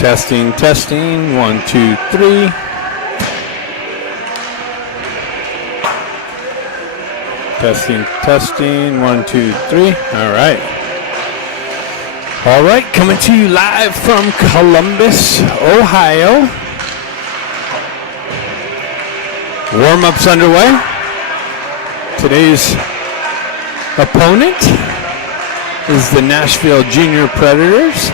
Testing, testing. 1, 2, 3. Testing, testing. 1, 2, 3. All right. All right, coming to you live from Columbus, Ohio. Warm-ups underway. Today's opponent is the Nashville Junior Predators.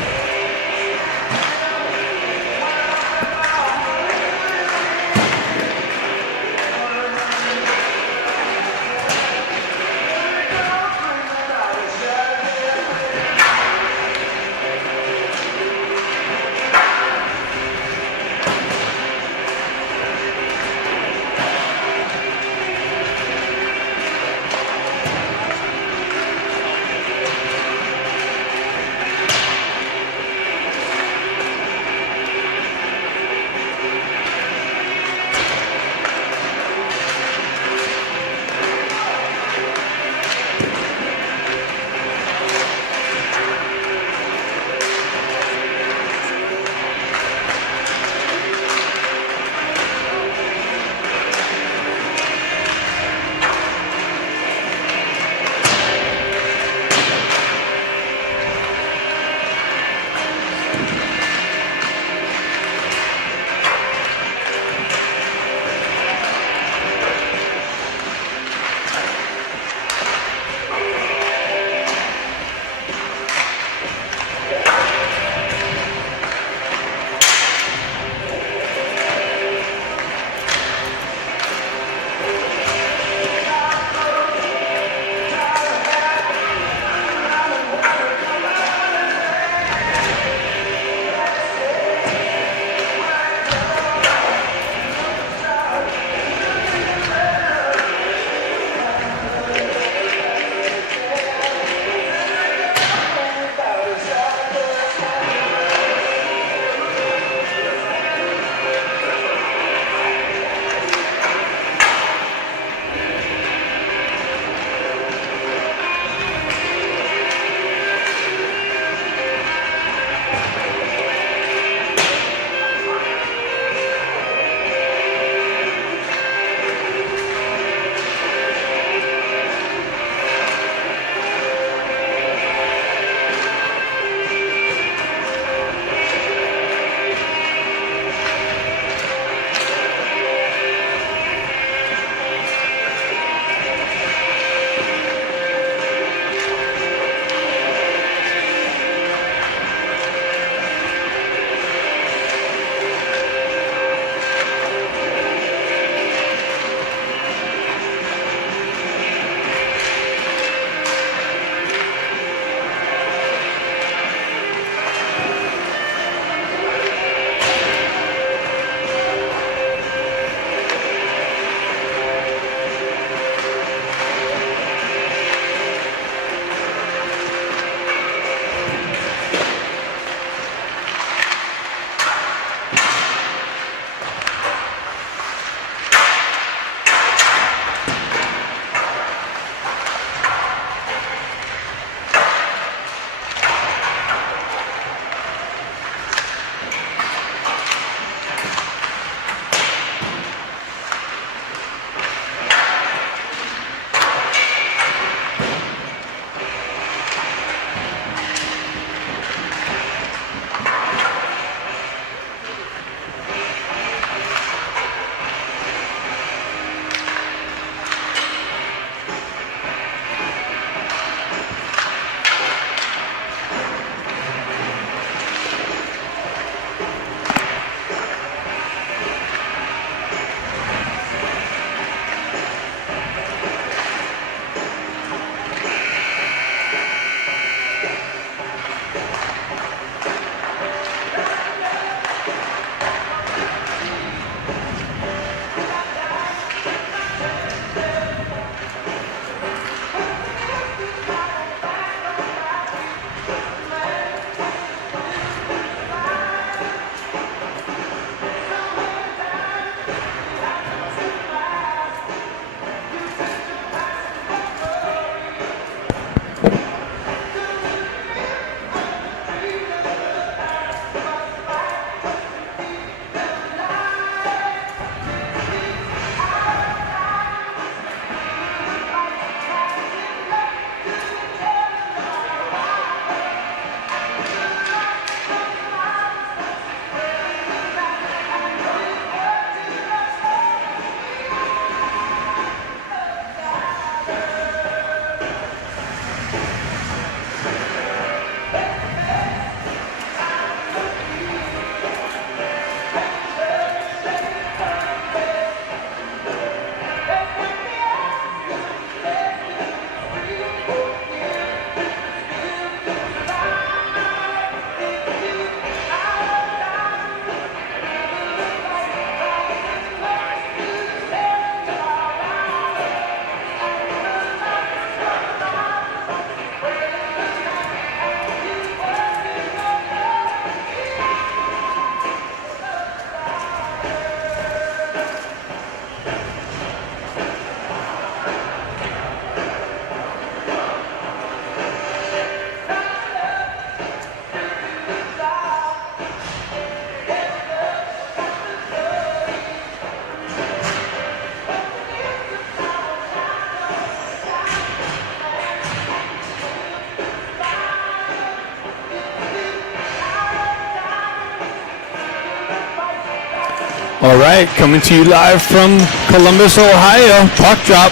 All right, coming to you live from Columbus, Ohio. Puck drop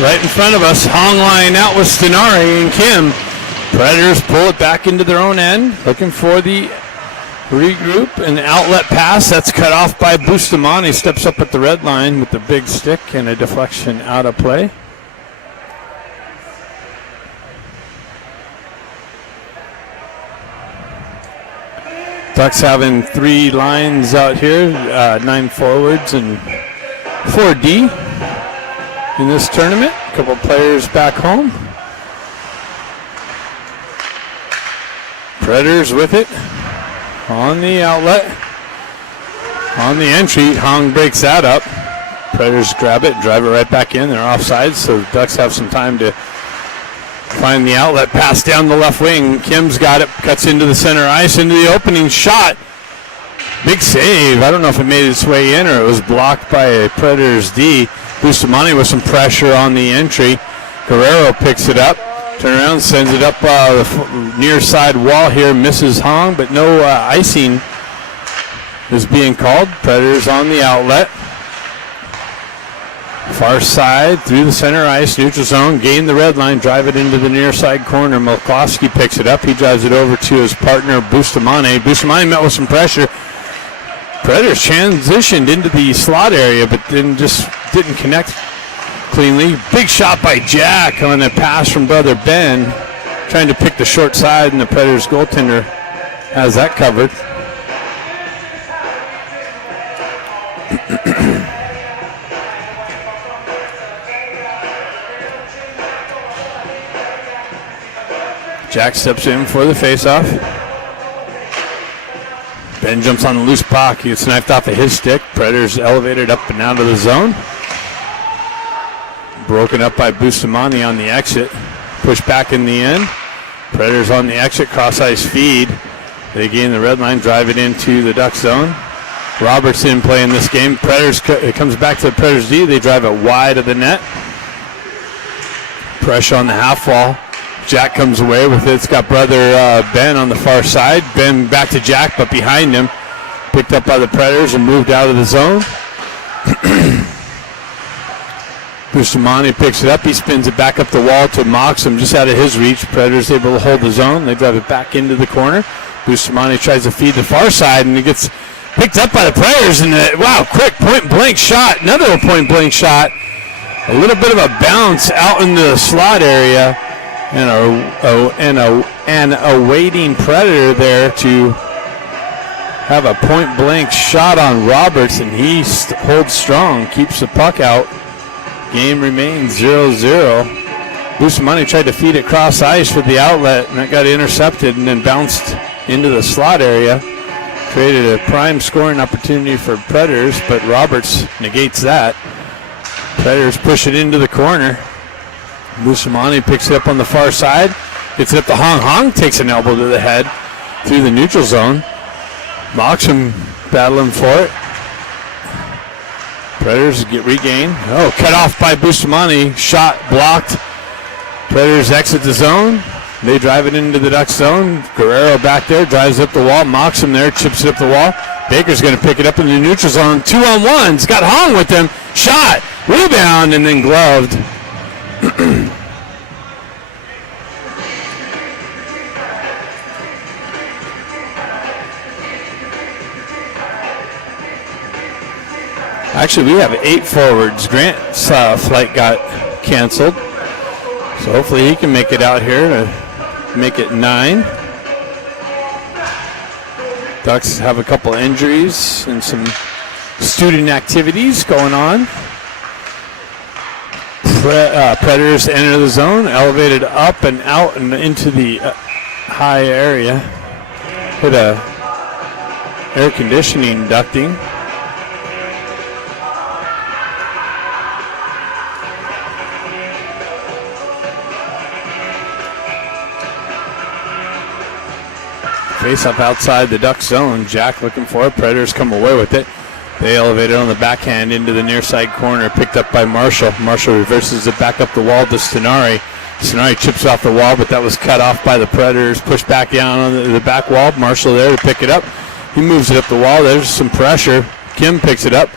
right in front of us. Hong line out with Stenari and Kim. Predators pull it back into their own end, looking for the regroup. An outlet pass that's cut off by Bustamante. Steps up at the red line with the big stick and a deflection out of play. Ducks having 3 lines out here, 9 forwards and 4D in this tournament. A couple players back home. Predators with it on the outlet. On the entry, Hong breaks that up. Predators grab it, drive it right back in. They're offside, so the Ducks have some time to find the outlet pass down the left wing. Kim's got it, cuts into the center ice, into the opening shot. Big save. I don't know if it made its way in or it was blocked by a Predators D. Bustamante with some pressure on the entry. Guerrero picks it up, turn around, sends it up the near side wall here, misses Hong, but no icing is being called. Predators on the outlet. Far side, through the center ice, neutral zone, gain the red line, drive it into the near side corner. Milkowski picks it up. He drives it over to his partner, Bustamante. Bustamante met with some pressure. Predators transitioned into the slot area, but then just didn't connect cleanly. Big shot by Jack on a pass from brother Ben, trying to pick the short side, and the Predators goaltender has that covered. Jack steps in for the faceoff. Ben jumps on the loose puck. He gets knifed off of his stick. Predators elevated up and out of the zone. Broken up by Bustamante on the exit. Pushed back in the end. Predators on the exit, cross ice feed. They gain the red line, drive it into the Duck zone. Robertson playing this game. Predators, it comes back to the Predators D. They drive it wide of the net. Pressure on the half wall. Jack comes away with it. It's got brother Ben on the far side. Ben back to Jack, but behind him. Picked up by the Predators and moved out of the zone. Bustamante picks it up. He spins it back up the wall to Moxham, just out of his reach. Predators able to hold the zone. They drive it back into the corner. Bustamante tries to feed the far side, and it gets picked up by the Predators. And wow, quick point-blank shot. Another point-blank shot. A little bit of a bounce out in the slot area. And a waiting Predator there to have a point-blank shot on Roberts, and he holds strong, keeps the puck out. Game remains 0-0. Bustamante tried to feed it cross ice with the outlet, and that got intercepted and then bounced into the slot area. Created a prime scoring opportunity for Predators, but Roberts negates that. Predators push it into the corner. Bustamante picks it up on the far side. Gets it up to Hong. Hong takes an elbow to the head through the neutral zone. Moxham battling for it. Predators get regained. Oh, cut off by Bustamante. Shot blocked. Predators exit the zone. They drive it into the Duck zone. Guerrero back there, drives up the wall. Moxham there, chips it up the wall. Baker's going to pick it up in the neutral zone. 2-on-1's got Hong with him. Shot, rebound, and then gloved. Actually, we have 8 forwards. Grant's flight got canceled, so hopefully he can make it out here to make it 9. Ducks have a couple injuries and some student activities going on. Predators enter the zone, elevated up and out and into the high area. Hit a air conditioning ducting. Face up outside the Duck zone. Jack looking for it. Predators come away with it. They elevate it on the backhand into the near side corner. Picked up by Marshall. Marshall reverses it back up the wall to Stenari. Stenari chips off the wall, but that was cut off by the Predators. Pushed back down on the back wall. Marshall there to pick it up. He moves it up the wall. There's some pressure. Kim picks it up.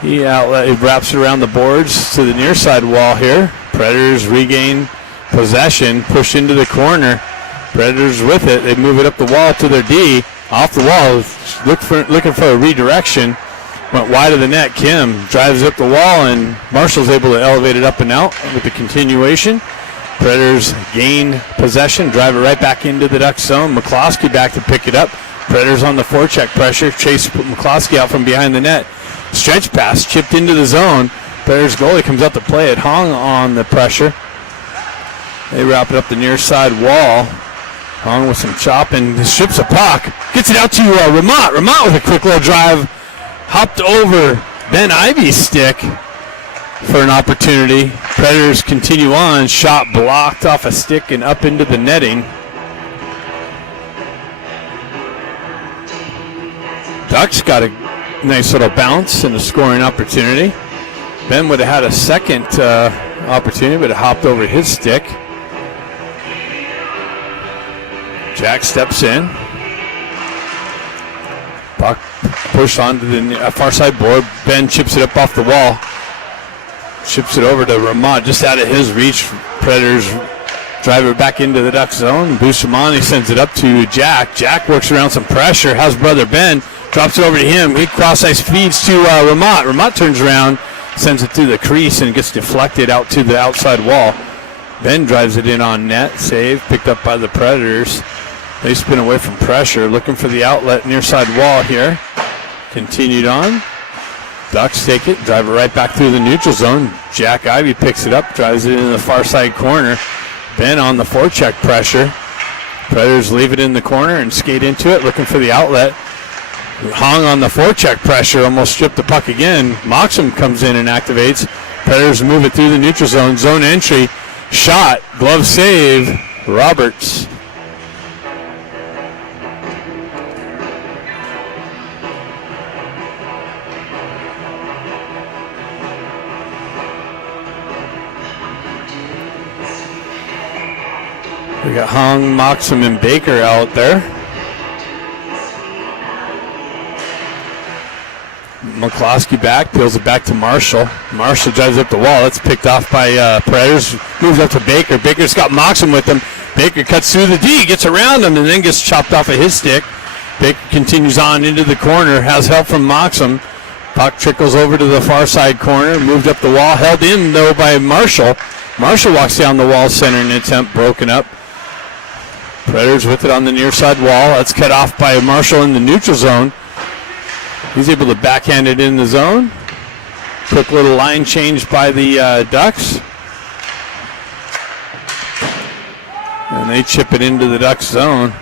He wraps it around the boards to the near side wall here. Predators regain possession, push into the corner. Predators with it. They move it up the wall to their D. Off the wall, looking for a redirection. Went wide of the net. Kim drives up the wall, and Marshall's able to elevate it up and out with the continuation. Predators gain possession, drive it right back into the Ducks zone. McCloskey back to pick it up. Predators on the forecheck pressure. Chase McCloskey out from behind the net. Stretch pass, chipped into the zone. Predators goalie comes out to play it. Hong on the pressure. They wrap it up the near side wall. Hong with some chopping. Strips a puck. Gets it out to Ramat. Ramat with a quick little drive. Hopped over Ben Ivy's stick for an opportunity. Predators continue on. Shot blocked off a stick and up into the netting. Ducks got a nice little bounce and a scoring opportunity. Ben would have had a second opportunity, but it hopped over his stick. Jack steps in. Puck pushed onto the far side board. Ben chips it up off the wall. Chips it over to Ramat, just out of his reach. Predators drive it back into the Duck zone. Bustamante sends it up to Jack. Jack works around some pressure. How's brother Ben? Drops it over to him. He cross-ice feeds to Ramat. Ramat turns around, sends it through the crease, and gets deflected out to the outside wall. Ben drives it in on net. Save, picked up by the Predators. They spin away from pressure, looking for the outlet near side wall here. Continued on. Ducks take it, drive it right back through the neutral zone. Jack Ivy picks it up, drives it into the far side corner. Ben on the forecheck pressure. Predators leave it in the corner and skate into it, looking for the outlet. Hung on the forecheck pressure, almost stripped the puck again. Moxham comes in and activates. Predators move it through the neutral zone. Zone entry, shot, glove save, Roberts. We got Hung, Moxham, and Baker out there. McCloskey back, peels it back to Marshall. Marshall drives up the wall. That's picked off by Predators. Moves up to Baker. Baker's got Moxham with him. Baker cuts through the D, gets around him, and then gets chopped off of his stick. Baker continues on into the corner, has help from Moxham. Puck trickles over to the far side corner, moved up the wall, held in though by Marshall. Marshall walks down the wall, center an attempt, broken up. Predators with it on the near side wall. That's cut off by Marshall in the neutral zone. He's able to backhand it in the zone. Quick little line change by the Ducks. And they chip it into the Ducks zone.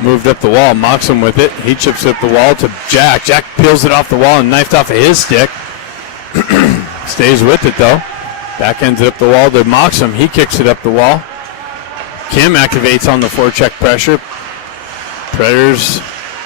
Moved up the wall. Moxham with it. He chips up the wall to Jack. Jack peels it off the wall and knifed off of his stick. Stays with it though. Backhands it up the wall to Moxham. He kicks it up the wall. Kim activates on the forecheck pressure. Predators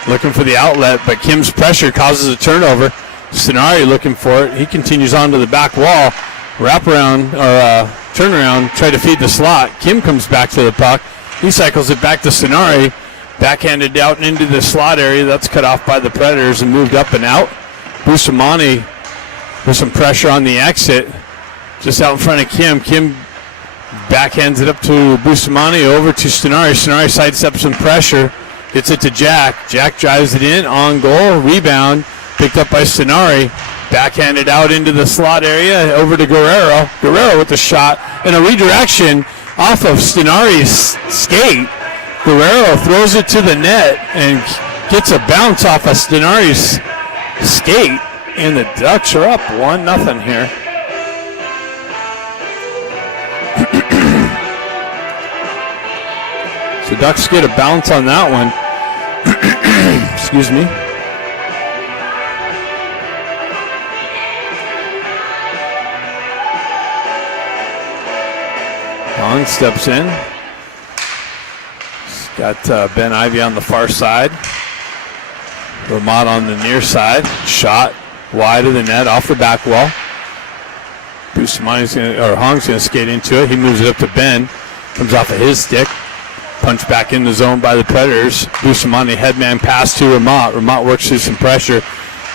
looking for the outlet, but Kim's pressure causes a turnover. Stenari looking for it. He continues on to the back wall. Wraparound, or turnaround, try to feed the slot. Kim comes back to the puck. He cycles it back to Stenari. Backhanded out into the slot area. That's cut off by the Predators and moved up and out. Bustamante with some pressure on the exit. Just out in front of Kim. Kim backhands it up to Bustamante, over to Stenari. Stenari sidesteps some pressure. Gets it to Jack. Jack drives it in, on goal, rebound, picked up by Stenari. Backhanded out into the slot area, over to Guerrero. Guerrero with the shot, and a redirection off of Stenari's skate. Guerrero throws it to the net and gets a bounce off of Stenari's skate, and the Ducks are up 1-0 here. So Ducks get a bounce on that one. Excuse me. Long steps in. He's got Ben Ivy on the far side. Ramat on the near side. Shot wide of the net, off the back wall. Hong's going to skate into it. He moves it up to Ben. Comes off of his stick. Punch back in the zone by the Predators. Bustamante headman pass to Ramat. Ramat works through some pressure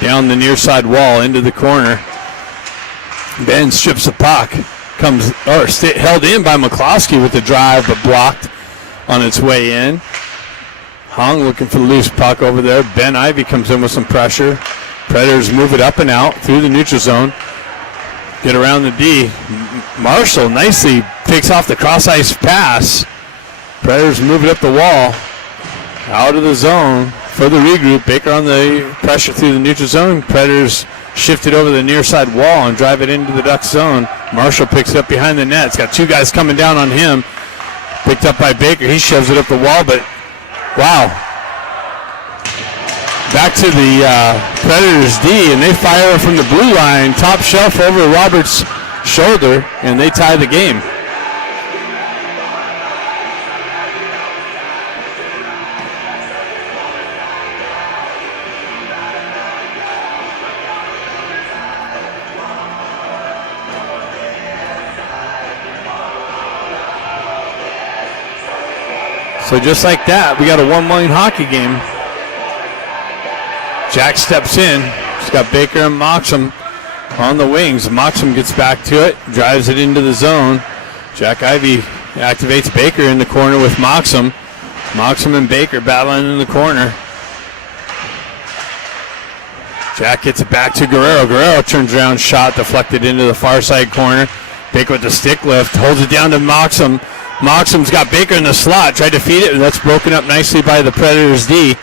down the near side wall into the corner. Ben strips the puck. Held in by McCloskey with the drive, but blocked on its way in. Hong looking for the loose puck over there. Ben Ivy comes in with some pressure. Predators move it up and out through the neutral zone. Get around the D. Marshall nicely takes off the cross-ice pass. Predators move it up the wall. Out of the zone for the regroup. Baker on the pressure through the neutral zone. Predators shift it over the near side wall and drive it into the Ducks zone. Marshall picks it up behind the net. It's got two guys coming down on him. Picked up by Baker. He shoves it up the wall, but wow. Back to the Predators D, and they fire from the blue line. Top shelf over Roberts' shoulder, and they tie the game. So just like that, we got a 1-1 hockey game. Jack steps in. He's got Baker and Moxham on the wings. Moxham gets back to it, drives it into the zone. Jack Ivy activates Baker in the corner with Moxham. Moxham and Baker battling in the corner. Jack gets it back to Guerrero. Guerrero turns around, shot deflected into the far side corner. Baker with the stick lift, holds it down to Moxham. Moxham's got Baker in the slot, tried to feed it, and that's broken up nicely by the Predators D.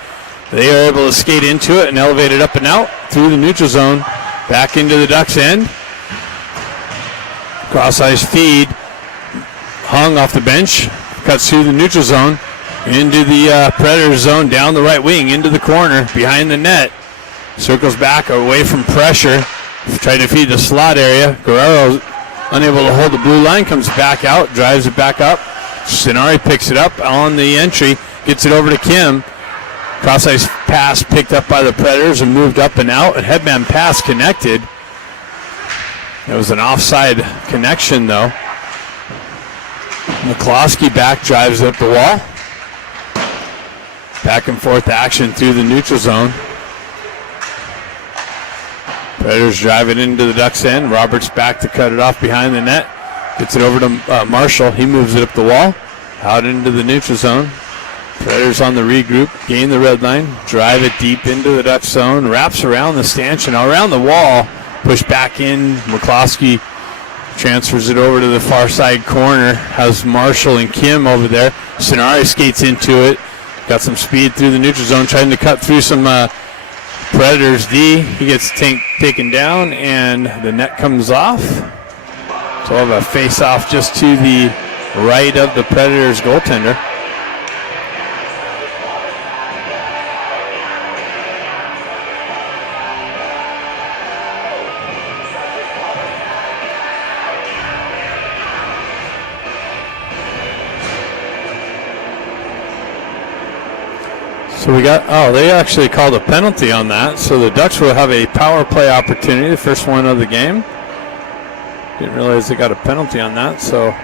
They are able to skate into it and elevate it up and out through the neutral zone, back into the Ducks end. Cross-ice feed, Hung off the bench, cuts through the neutral zone, into the Predators zone, down the right wing, into the corner, behind the net. Circles back away from pressure, trying to feed the slot area. Guerrero unable to hold the blue line, comes back out, drives it back up. Sonari picks it up on the entry, gets it over to Kim. Cross-ice pass picked up by the Predators and moved up and out. A headman pass connected. It was an offside connection, though. McCloskey back, drives up the wall. Back and forth action through the neutral zone. Predators drive it into the Ducks end. Roberts back to cut it off behind the net. Gets it over to Marshall. He moves it up the wall. Out into the neutral zone. Predators on the regroup. Gain the red line. Drive it deep into the Ducks zone. Wraps around the stanchion. Around the wall. Push back in. McCloskey transfers it over to the far side corner. Has Marshall and Kim over there. Sonari skates into it. Got some speed through the neutral zone. Trying to cut through some Predators D. He gets taken down and the net comes off. So we'll have a face-off just to the right of the Predators goaltender. So we got, they actually called a penalty on that. So the Ducks will have a power play opportunity, the first one of the game. Didn't realize they got a penalty on that. So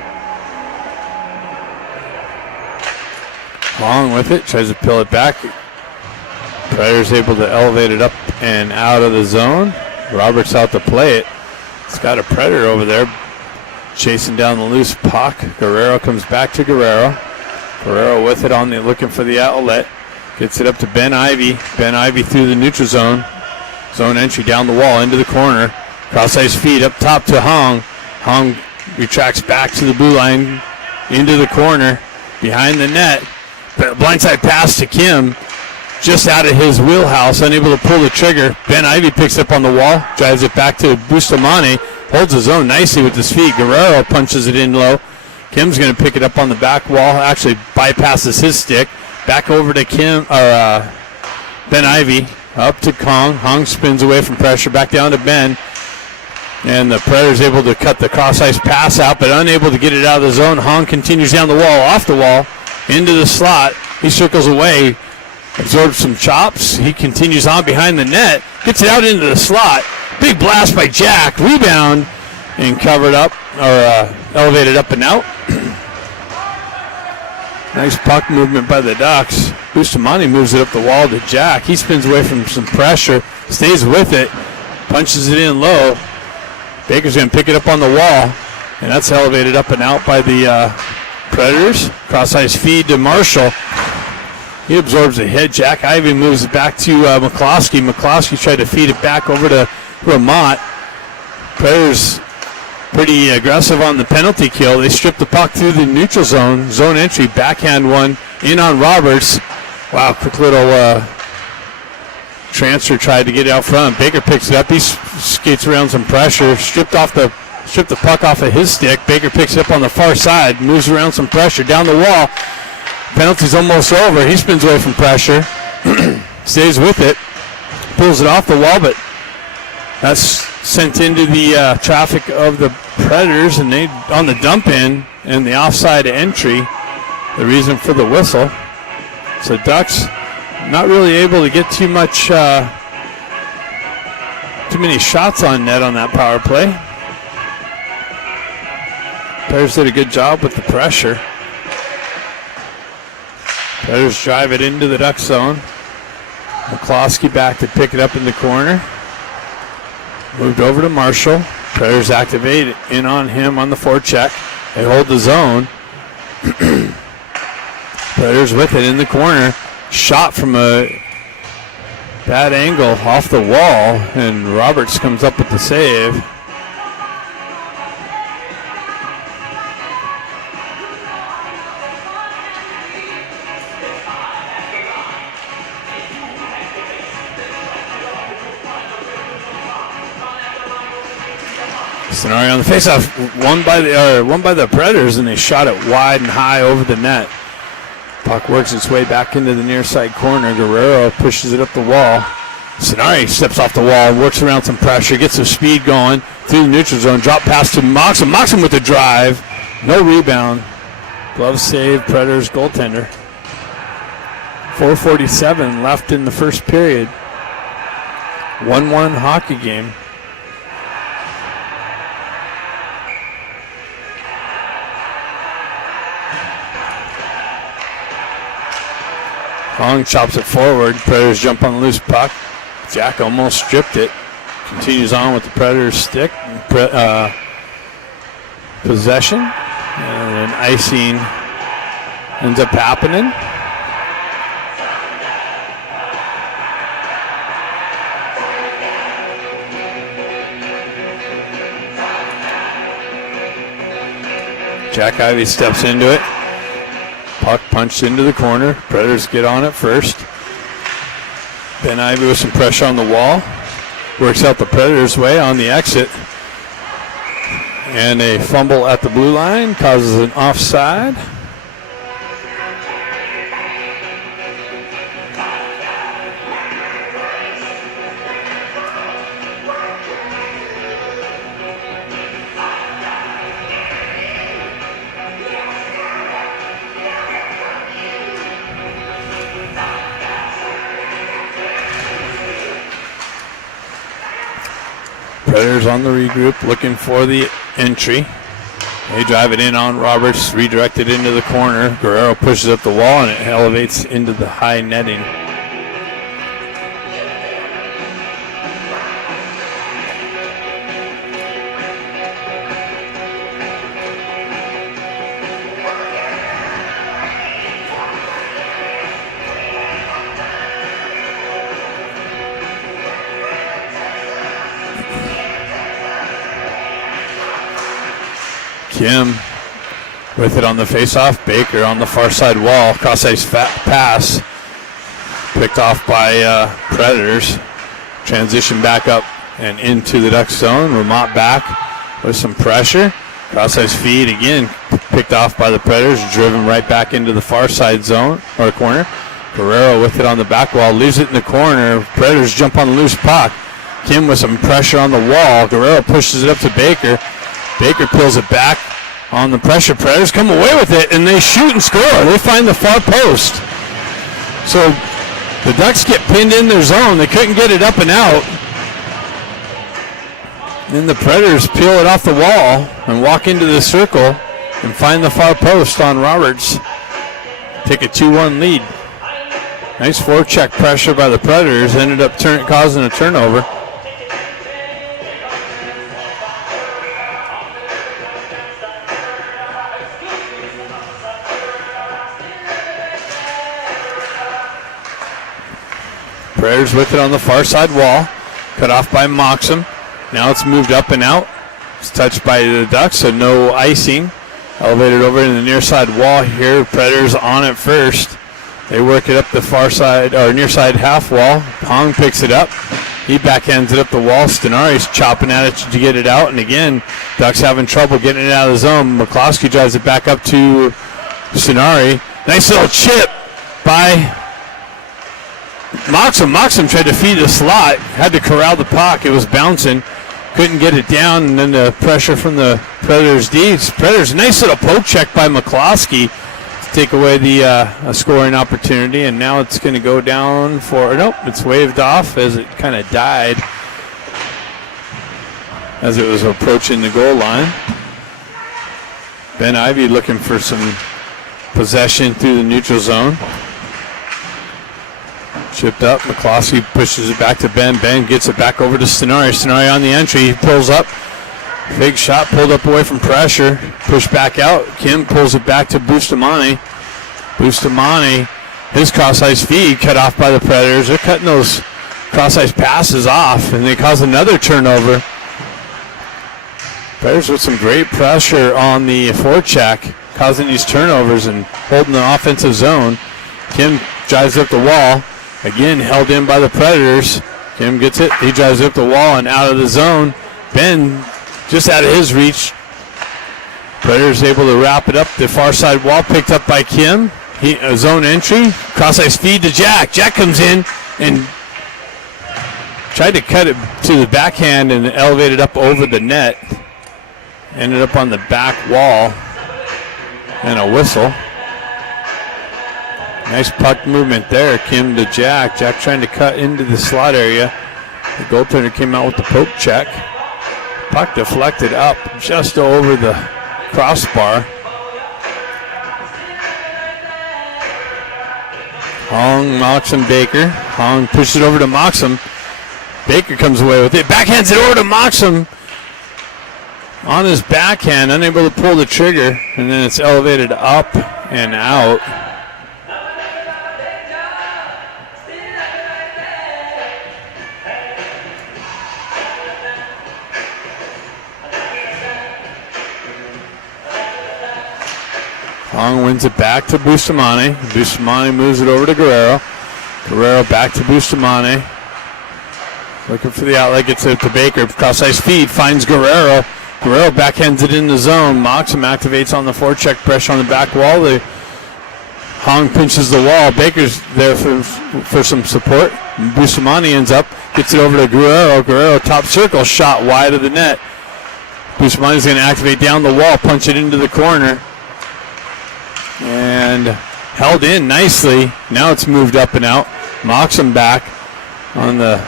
Long with it, tries to peel it back. Predators able to elevate it up and out of the zone. Roberts out to play it. It's got a Predator over there chasing down the loose puck. Guerrero comes back to Guerrero. Guerrero with it on the, looking for the outlet. Gets it up to Ben Ivy. Ben Ivy through the neutral zone. Zone entry down the wall into the corner. Cross-ice feed up top to Hong. Hong retracts back to the blue line into the corner behind the net. Blindside pass to Kim. Just out of his wheelhouse, unable to pull the trigger. Ben Ivy picks up on the wall, drives it back to Bustamante. Holds his own nicely with his feet. Guerrero punches it in low. Kim's going to pick it up on the back wall. Actually bypasses his stick. Back over to Ben Ivy. Up to Hong. Hong spins away from pressure. Back down to Ben. And the Predators able to cut the cross-ice pass out, but unable to get it out of the zone. Hong continues down the wall, off the wall, into the slot. He circles away, absorbs some chops. He continues on behind the net. Gets it out into the slot. Big blast by Jack. Rebound and covered up, or elevated up and out. Nice puck movement by the Ducks. Bustamante moves it up the wall to Jack. He spins away from some pressure, stays with it, punches it in low. Baker's going to pick it up on the wall, and that's elevated up and out by the Predators. Cross-ice feed to Marshall. He absorbs a hit. Jack Ivey moves it back to McCloskey. McCloskey tried to feed it back over to Ramont. Predators pretty aggressive on the penalty kill. They strip the puck through the neutral zone. Zone entry, backhand one in on Roberts. Wow, quick little transfer, tried to get it out front. Baker picks it up. He skates around some pressure. Stripped the puck off of his stick. Baker picks it up on the far side. Moves around some pressure. Down the wall. Penalty's almost over. He spins away from pressure. Stays with it. Pulls it off the wall, but that's sent into the traffic of the Predators, and they on the dump in and the offside entry, the reason for the whistle. So Ducks not really able to get too many shots on net on that power play. Predators did a good job with the pressure. Predators drive it into the Duck zone. McCloskey back to pick it up in the corner. Moved over to Marshall. Predators activate in on him on the forecheck. They hold the zone. Predators with it in the corner. Shot from a bad angle off the wall, and Roberts comes up with the save. Scenario on the faceoff, won by the Predators, and they shot it wide and high over the net. Puck works its way back into the near side corner. Guerrero pushes it up the wall. Sonari steps off the wall, works around some pressure, gets some speed going through the neutral zone. Drop pass to Moxham. Moxham with the drive. No rebound. Glove save, Predators goaltender. 4:47 left in the first period. 1-1 hockey game. Long chops it forward. Predators jump on the loose puck. Jack almost stripped it. Continues on with the Predators stick. Possession. And an icing ends up happening. Jack Ivey steps into it. Puck punched into the corner. Predators get on it first. Ben Ivey with some pressure on the wall. Works out the Predators' way on the exit. And a fumble at the blue line causes an offside. Predators on the regroup, looking for the entry. They drive it in on Roberts, redirected into the corner. Guerrero pushes up the wall, and it elevates into the high netting. Kim with it on the faceoff. Baker on the far side wall. Cross-ice pass. Picked off by Predators. Transition back up and into the Duck zone. Ramont back with some pressure. Cross-ice feed again. Picked off by the Predators. Driven right back into the far side zone or corner. Guerrero with it on the back wall. Leaves it in the corner. Predators jump on the loose puck. Kim with some pressure on the wall. Guerrero pushes it up to Baker. Baker pulls it back on the pressure. Predators come away with it, and they shoot and score. They find the far post. So the Ducks get pinned in their zone. They couldn't get it up and out. Then the Predators peel it off the wall and walk into the circle and find the far post on Roberts. take a 2-1 lead. Nice forecheck pressure by the Predators. Ended up causing a turnover. Predators with it on the far side wall. Cut off by Moxham. Now it's moved up and out. It's touched by the Ducks, so no icing. Elevated over in the near side wall here. Predators on it first. They work it up the far side, or near side half wall. Hong picks it up. He backhands it up the wall. Stenari's chopping at it to get it out. And again, Ducks having trouble getting it out of the zone. McCloskey drives it back up to Stenari. Nice little chip by Moxham. Moxham tried to feed the slot. Had to corral the puck. It was bouncing. Couldn't get it down. And then the pressure from the Predators D's. Predators, nice little poke check by McCloskey. Take away the scoring opportunity, and now it's going to go down for, nope, it's waved off as it kind of died as it was approaching the goal line. Ben Ivy looking for some possession through the neutral zone. Chipped up, McCloskey pushes it back to Ben. Ben gets it back over to Stenari. Stenari on the entry, he pulls up. Big shot pulled up away from pressure. Pushed back out. Kim pulls it back to Bustamante. Bustamante, his cross-ice feed cut off by the Predators. They're cutting those cross-ice passes off, and they cause another turnover. Predators with some great pressure on the forecheck, causing these turnovers and holding the offensive zone. Kim drives up the wall. Again, held in by the Predators. Kim gets it. He drives up the wall and out of the zone. Ben just out of his reach. Predators able to wrap it up the far side wall, picked up by Kim. Zone entry, cross-ice feed to Jack. Jack comes in and tried to cut it to the backhand and elevated up over the net. Ended up on the back wall and a whistle. Nice puck movement there. Kim to Jack. Jack trying to cut into the slot area. The goaltender came out with the poke check. Puck deflected up just over the crossbar. Hong, Moxham, Baker. Hong pushes it over to Moxham. Baker comes away with it. Backhands it over to Moxham. On his backhand, unable to pull the trigger. And then it's elevated up and out. Hong wins it back to Bustamante. Bustamante moves it over to Guerrero. Guerrero back to Bustamante. Looking for the outlet, gets it to Baker. Cross-ice feed, finds Guerrero. Guerrero backhands it in the zone. Moxham activates on the forecheck, pressure on the back wall. Hong pinches the wall. Baker's there for some support. Bustamante ends up, gets it over to Guerrero. Guerrero top circle, shot wide of the net. Bustamante's going to activate down the wall, punch it into the corner. And held in nicely. Now it's moved up and out. Moxham back on the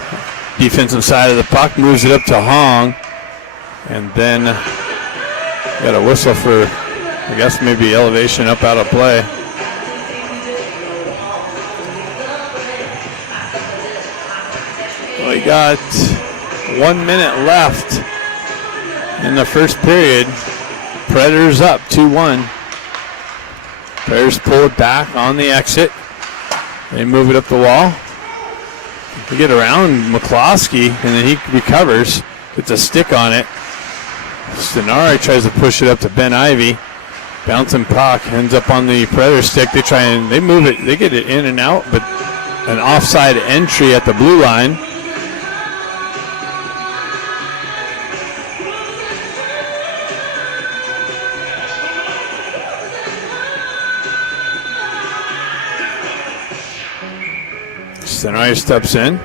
defensive side of the puck. Moves it up to Hong. And then got a whistle for, I guess, maybe elevation up out of play. We got 1 minute left in the first period. Predators up 2-1. Predators pull it back on the exit. They move it up the wall. They get around McCloskey, and then he recovers. Gets a stick on it. Stenari tries to push it up to Ben Ivy. Bouncing puck, ends up on the Predator stick. They move it, they get it in and out, but an offside entry at the blue line. Stenari steps in.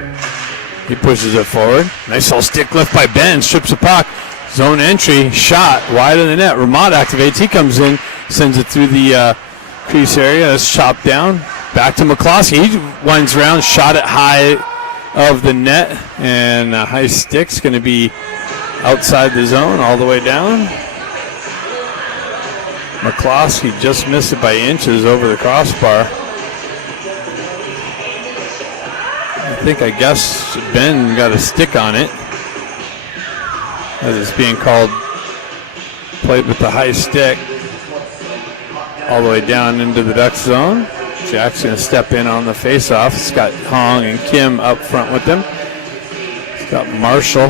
He pushes it forward. Nice little stick lift by Ben. Strips the puck. Zone entry. Shot wide of the net. Ramad activates. He comes in. Sends it through the crease area. That's chopped down. Back to McCloskey. He winds around. Shot it high of the net. And a high stick's going to be outside the zone all the way down. McCloskey just missed it by inches over the crossbar. I guess Ben got a stick on it as it's being called. Played with the high stick all the way down into the Ducks zone. Jack's going to step in on the faceoff. It's got Hong and Kim up front with him. It's got Marshall.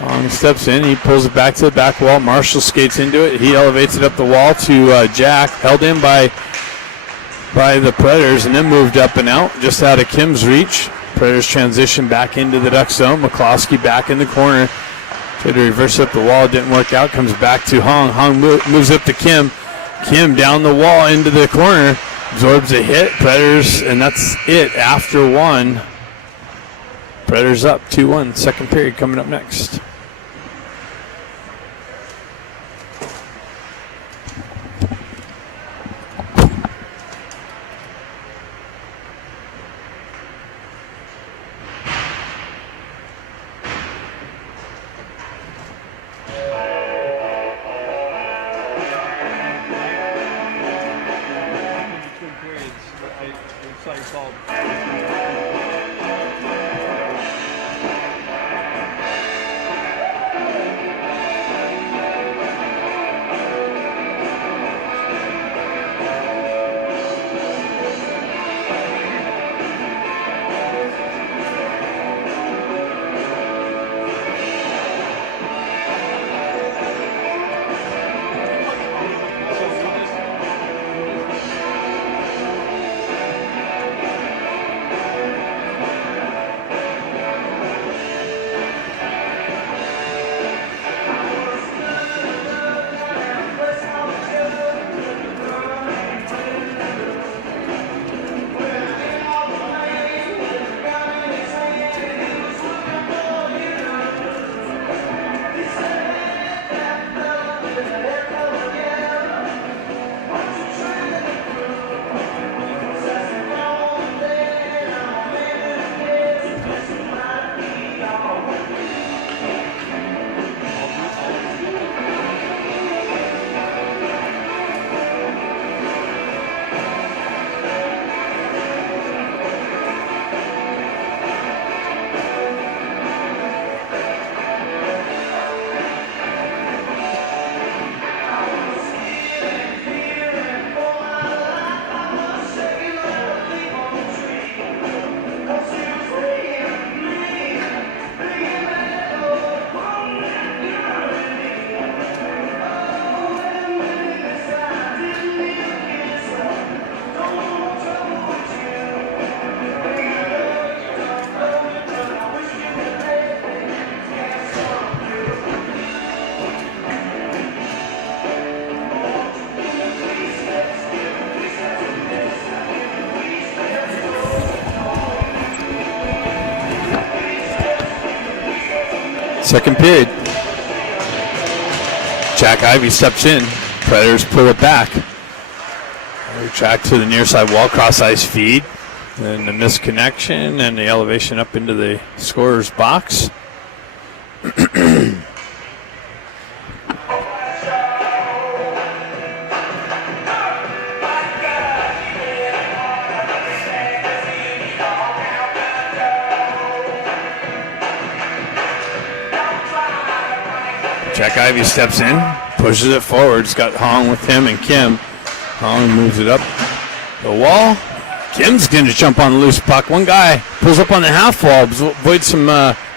Hong steps in. He pulls it back to the back wall. Marshall skates into it. He elevates it up the wall to Jack. Held in by the Predators and then moved up and out, just out of Kim's reach. Predators transition back into the Duck zone. McCloskey back in the corner. Tried to reverse up the wall. Didn't work out. Comes back to Hong. Hong moves up to Kim. Kim down the wall into the corner. Absorbs a hit. Predators, and that's it after one. Predators up 2-1. Second period coming up next. Second period. Jack Ivey steps in. Predators pull it back. Track to the near side wall, cross ice feed. Then the misconnection and the elevation up into the scorer's box. Jack Ivey steps in, pushes it forward. It's got Hong with him and Kim. Hong moves it up the wall. Kim's going to jump on the loose puck. One guy pulls up on the half wall, avoids some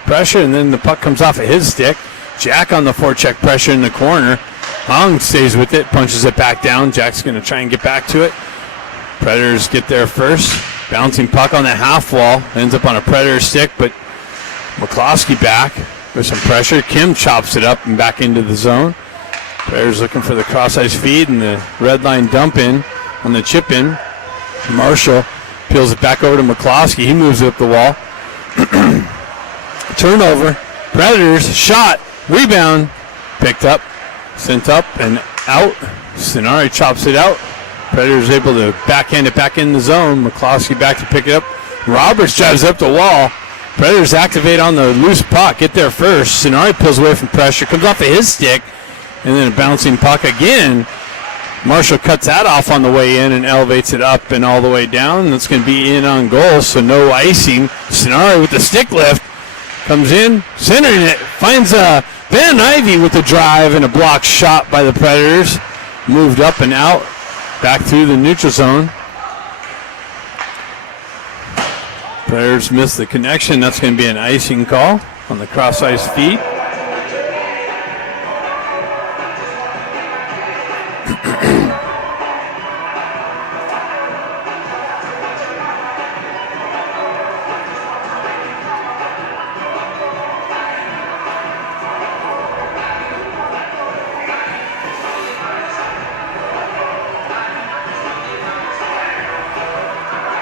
pressure, and then the puck comes off of his stick. Jack on the forecheck pressure in the corner. Hong stays with it, punches it back down. Jack's going to try and get back to it. Predators get there first. Bouncing puck on the half wall. Ends up on a Predator stick, but McCloskey back with some pressure. Kim chops it up and back into the zone. Predators looking for the cross-ice feed and the red line dump in on the chip in. Marshall peels it back over to McCloskey. He moves it up the wall. Turnover. Predators shot. Rebound. Picked up. Sent up and out. Stenari chops it out. Predators able to backhand it back in the zone. McCloskey back to pick it up. Roberts drives up the wall. Predators activate on the loose puck, get there first. Sonari pulls away from pressure, comes off of his stick, and then a bouncing puck again. Marshall cuts that off on the way in and elevates it up and all the way down. That's going to be in on goal, so no icing. Sonari with the stick lift comes in, centering it, finds Ben Ivy with the drive and a blocked shot by the Predators. Moved up and out, back through the neutral zone. Predators missed the connection. That's going to be an icing call on the cross-ice feed.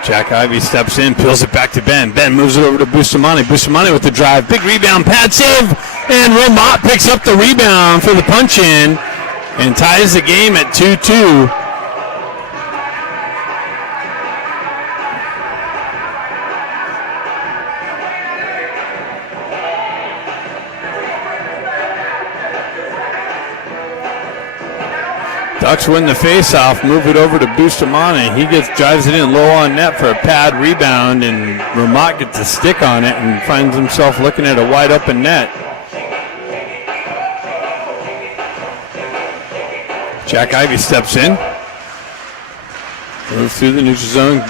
Jack Ivy steps in, peels it back to Ben. Ben moves it over to Bustamante. Bustamante with the drive. Big rebound, pad save, and Romont picks up the rebound for the punch-in and ties the game at 2-2. Ducks win the face-off, move it over to Bustamante. He drives it in low on net for a pad rebound, and Romont gets a stick on it and finds himself looking at a wide-open net. Jack Ivy steps in. Move through the neutral zone.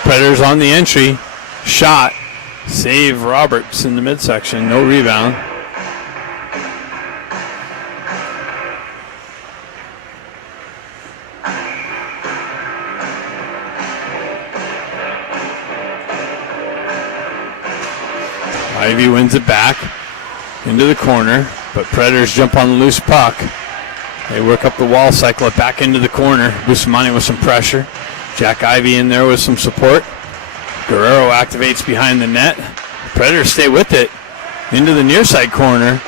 Predators on the entry. Shot. Save Roberts in the midsection. No rebound. Ivy wins it back into the corner, but Predators jump on the loose puck. They work up the wall, cycle it back into the corner. Bustamante with some pressure. Jack Ivy in there with some support. Guerrero activates behind the net. Predators stay with it into the near side corner.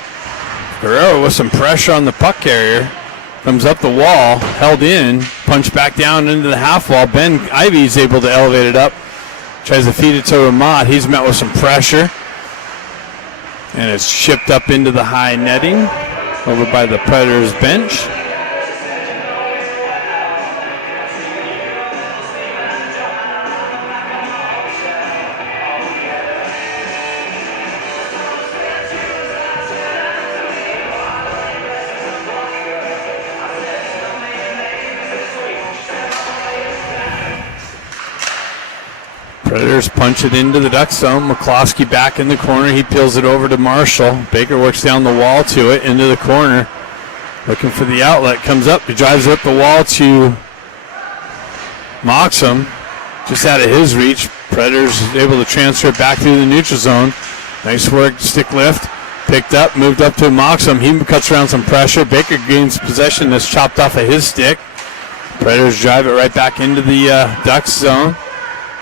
Guerrero with some pressure on the puck carrier. Comes up the wall, held in, punched back down into the half wall. Ben Ivy's able to elevate it up. Tries to feed it to Romont. He's met with some pressure. And it's shipped up into the high netting over by the Predators bench. Predators punch it into the Duck zone. McCloskey back in the corner. He peels it over to Marshall. Baker works down the wall to it, into the corner. Looking for the outlet. Comes up. He drives it up the wall to Moxham. Just out of his reach. Predators able to transfer it back through the neutral zone. Nice work. Stick lift. Picked up. Moved up to Moxham. He cuts around some pressure. Baker gains possession. That's chopped off of his stick. Predators drive it right back into the Ducks zone.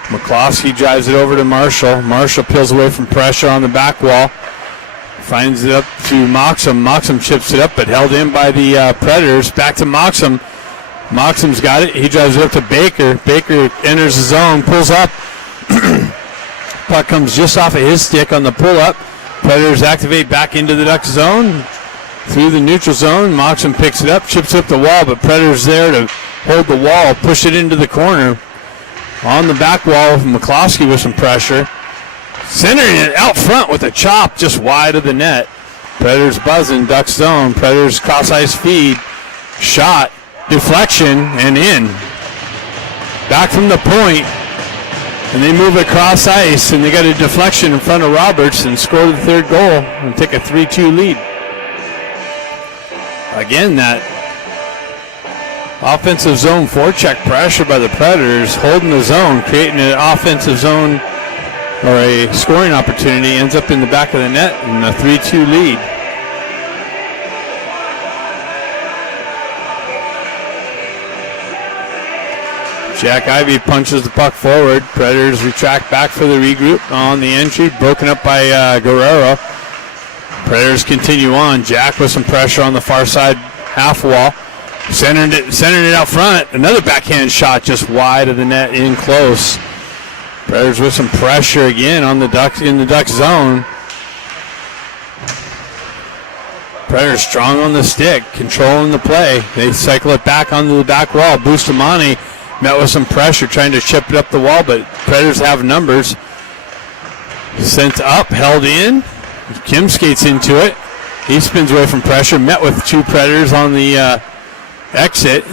McCloskey drives it over to Marshall. Marshall peels away from pressure on the back wall. Finds it up to Moxham. Moxham chips it up, but held in by the Predators. Back to Moxham. Moxham's got it. He drives it up to Baker. Baker enters the zone, pulls up. Puck comes just off of his stick on the pull-up. Predators activate back into the Ducks zone. Through the neutral zone, Moxham picks it up, chips up the wall, but Predators there to hold the wall, push it into the corner. On the back wall, McCloskey with some pressure. Centering it out front with a chop just wide of the net. Predators buzzing, Ducks zone. Predators cross-ice feed. Shot, deflection, and in. Back from the point. And they move it cross-ice, and they got a deflection in front of Roberts and score the third goal and take a 3-2 lead. Again, that offensive zone forecheck pressure by the Predators, holding the zone, creating an offensive zone or a scoring opportunity, ends up in the back of the net and a 3-2 lead. Jack Ivy punches the puck forward. Predators retract back for the regroup on the entry, broken up by Guerrero. Predators continue on. Jack with some pressure on the far side half wall. Centering it out front. Another backhand shot just wide of the net, in close. Predators with some pressure again on the Ducks in the Duck zone. Predators strong on the stick, controlling the play. They cycle it back onto the back wall. Bustamante met with some pressure, trying to chip it up the wall, but Predators have numbers. Sent up, held in. Kim skates into it. He spins away from pressure, met with two Predators on the exit.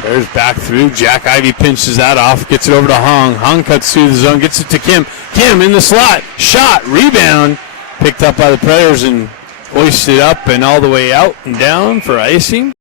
Predators back through. Jack Ivey pinches that off, gets it over to Hung. Hung cuts through the zone, gets it to Kim. Kim in the slot, shot, rebound. Picked up by the Predators and hoisted up and all the way out and down for icing.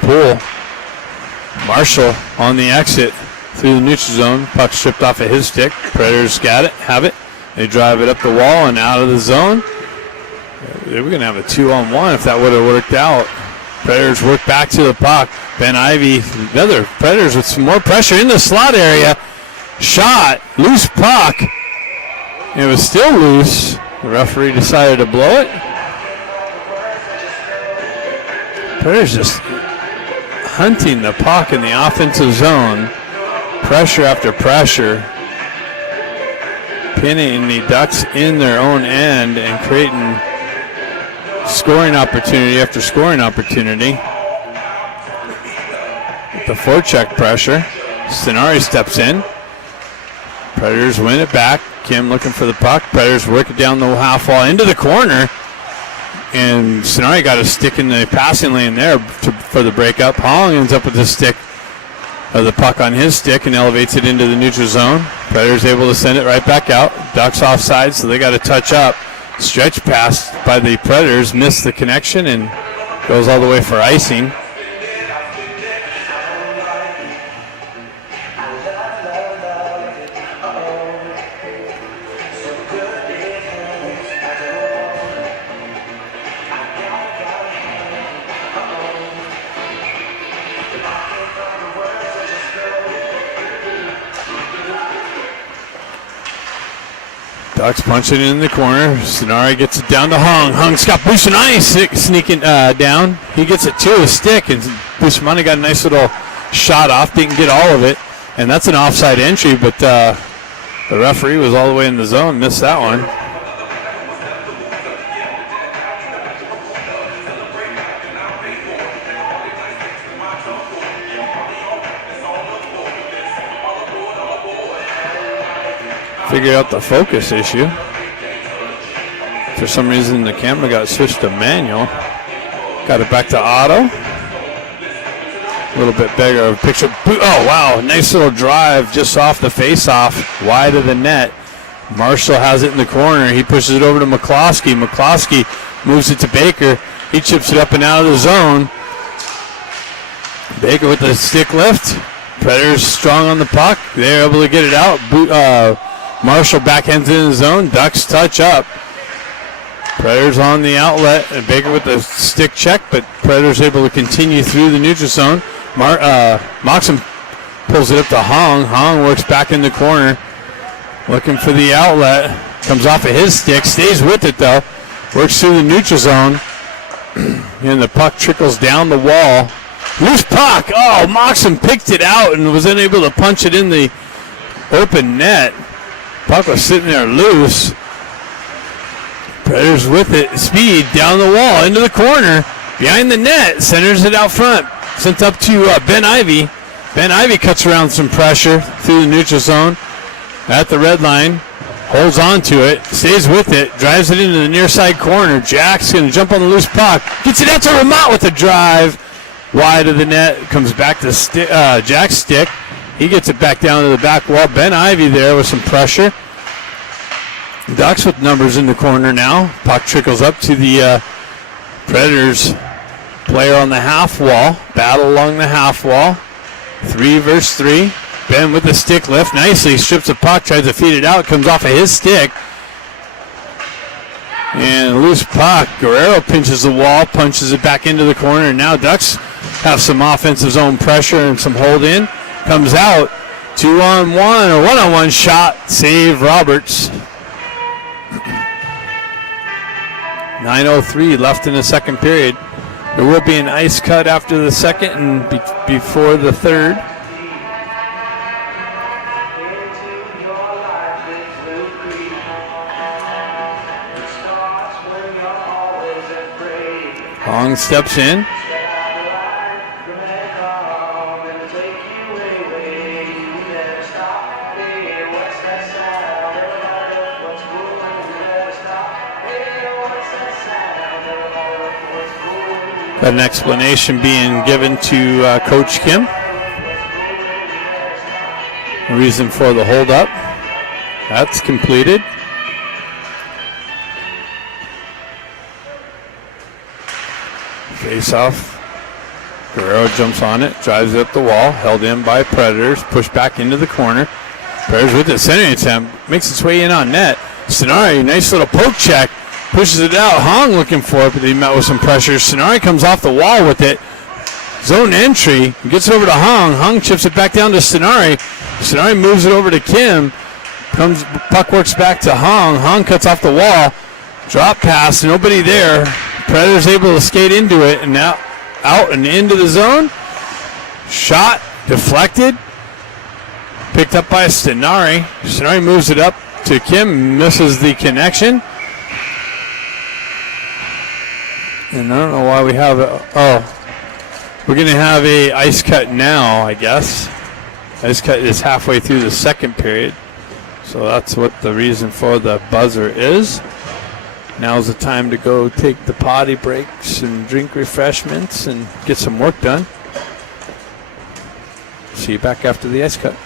Pool. Marshall on the exit through the neutral zone. Puck stripped off of his stick. Predators got it, have it. They drive it up the wall and out of the zone. They were going to have a 2-on-1 if that would have worked out. Predators work back to the puck. Ben Ivey, another Predators with some more pressure in the slot area. Shot, loose puck. It was still loose. The referee decided to blow it. Predators just hunting the puck in the offensive zone. Pressure after pressure. Pinning the Ducks in their own end and creating scoring opportunity after scoring opportunity. The forecheck pressure. Stenari steps in. Predators win it back. Kim looking for the puck. Predators work it down the half wall into the corner. And Stenari got a stick in the passing lane there for the breakup. Hong ends up with the stick of the puck on his stick and elevates it into the neutral zone. Predators able to send it right back out. Ducks offside, so they got to touch up. Stretch pass by the Predators, missed the connection and goes all the way for icing. Ducks punching in the corner. Stenari gets it down to Hung. Hung's got Bustamante sneaking down. He gets it to his stick, and Bustamante got a nice little shot off. Didn't get all of it, and that's an offside entry, but the referee was all the way in the zone. Missed that one. Figure out the focus issue. For some reason the camera got switched to manual. Got it back to auto. A little bit bigger of a picture. Oh wow, nice little drive just off the face-off, wide of the net. Marshall has it in the corner. He pushes it over to McCloskey. McCloskey moves it to Baker. He chips it up and out of the zone. Baker with the stick lift. Predators strong on the puck. They're able to get it out. Marshall backhands in the zone. Ducks touch up. Predators on the outlet. And Baker with the stick check, but Predators able to continue through the neutral zone. Moxham pulls it up to Hong. Hong works back in the corner. Looking for the outlet. Comes off of his stick. Stays with it, though. Works through the neutral zone. And the puck trickles down the wall. Loose puck. Oh, Moxham picked it out and was unable to punch it in the open net. Puck was sitting there loose. Predators with it. Speed down the wall into the corner. Behind the net. Centers it out front. Sent up to Ben Ivy. Ben Ivy cuts around some pressure through the neutral zone. At the red line. Holds on to it. Stays with it. Drives it into the near side corner. Jack's going to jump on the loose puck. Gets it out to Ramont with a drive. Wide of the net. Comes back to Jack's stick. He gets it back down to the back wall. Ben Ivy there with some pressure. Ducks with numbers in the corner now. Puck trickles up to the Predators player on the half wall. Battle along the half wall. 3 versus 3. Ben with the stick lift. Nicely strips the puck. Tries to feed it out. Comes off of his stick. And loose puck. Guerrero pinches the wall. Punches it back into the corner. And now Ducks have some offensive zone pressure and some hold in. Comes out. 2-on-1 or 1-on-1 shot. Save Roberts. 9:03 left in the second period. There will be an ice cut after the second and before the third. Hong steps in. Got an explanation being given to Coach Kim. The reason for the holdup. That's completed. Face off. Guerrero jumps on it, drives it up the wall, held in by Predators, pushed back into the corner. Predators with the center attempt, makes its way in on net. Sonari, nice little poke check, pushes it out. Hong looking for it, but he met with some pressure. Sonari comes off the wall with it. Zone entry, gets it over to Hong. Hong chips it back down to Sonari. Sonari moves it over to Kim. Puck works back to Hong. Hong cuts off the wall. Drop pass, nobody there. Predators able to skate into it and now out and into the zone. Shot deflected. Picked up by Stenari. Stenari moves it up to Kim, misses the connection. And I don't know why we have it. Oh, we're going to have a ice cut now, I guess. Ice cut is halfway through the second period. So that's what the reason for the buzzer is. Now's the time to go take the potty breaks and drink refreshments and get some work done. See you back after the ice cut.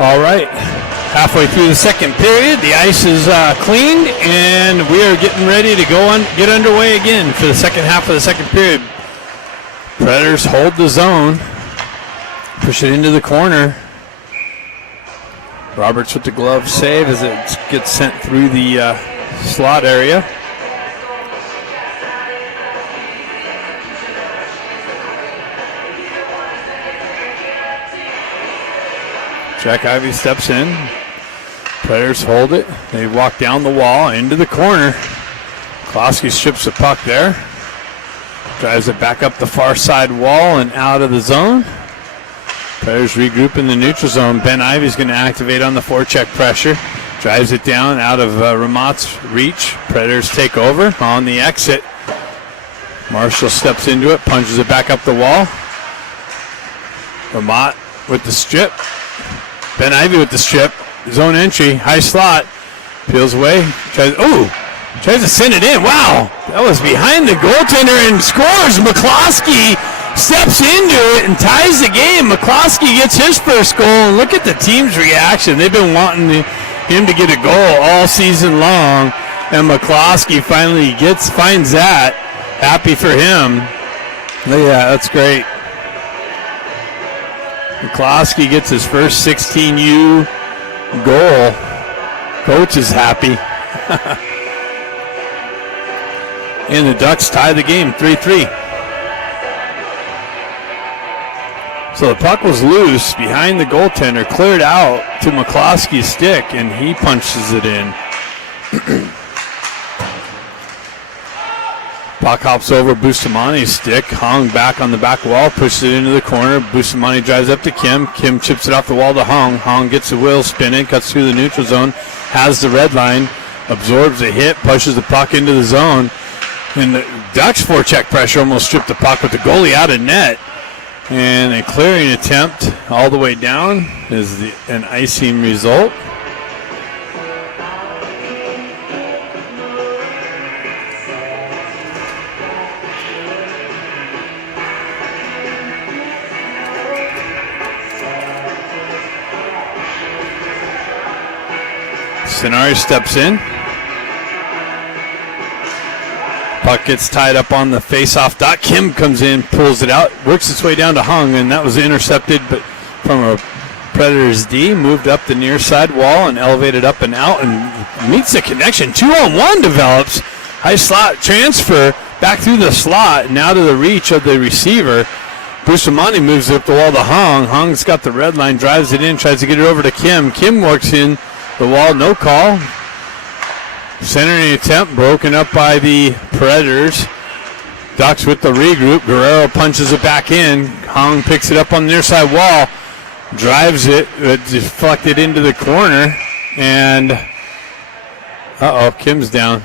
All right. Halfway through the second period, the ice is cleaned, and we are getting ready to get underway again for the second half of the second period. Predators hold the zone, push it into the corner. Roberts with the glove save as it gets sent through the slot area. Jack Ivey steps in. Predators hold it. They walk down the wall into the corner. Klosky strips the puck there. Drives it back up the far side wall and out of the zone. Predators regroup in the neutral zone. Ben Ivey's going to activate on the forecheck pressure. Drives it down out of Ramat's reach. Predators take over on the exit. Marshall steps into it, punches it back up the wall. Ramat with the strip. Ben Ivey with the strip. Zone entry, high slot. Peels away. Tries to send it in. Wow, that was behind the goaltender and scores. McCloskey steps into it and ties the game. McCloskey gets his first goal, and look at the team's reaction. They've been wanting him to get a goal all season long, and McCloskey finally finds that. Happy for him. Yeah, that's great. McCloskey gets his first 16U goal. Coach is happy. And the Ducks tie the game 3-3. So the puck was loose behind the goaltender, cleared out to McCloskey's stick, and he punches it in. Puck hops over Bustamani's stick. Hong back on the back wall, pushes it into the corner. Bustamani drives up to Kim. Kim chips it off the wall to Hong. Hong gets the wheel spinning, cuts through the neutral zone, has the red line, absorbs a hit, pushes the puck into the zone. And the Ducks forecheck pressure almost stripped the puck with the goalie out of net. And a clearing attempt all the way down is an icing result. Sinari steps in. Puck gets tied up on the face-off dot. Kim comes in, pulls it out, works its way down to Hung, and that was intercepted but from a Predators D. Moved up the near side wall and elevated up and out and meets the connection. 2-on-1 develops. High slot transfer back through the slot and out of the reach of the receiver. Bustamani moves up the wall to Hung. Hung's got the red line, drives it in, tries to get it over to Kim. Kim works in the wall, no call. Centering attempt broken up by the Predators. Ducks with the regroup. Guerrero punches it back in. Hong picks it up on the near side wall. Drives it. Deflected into the corner. And Kim's down.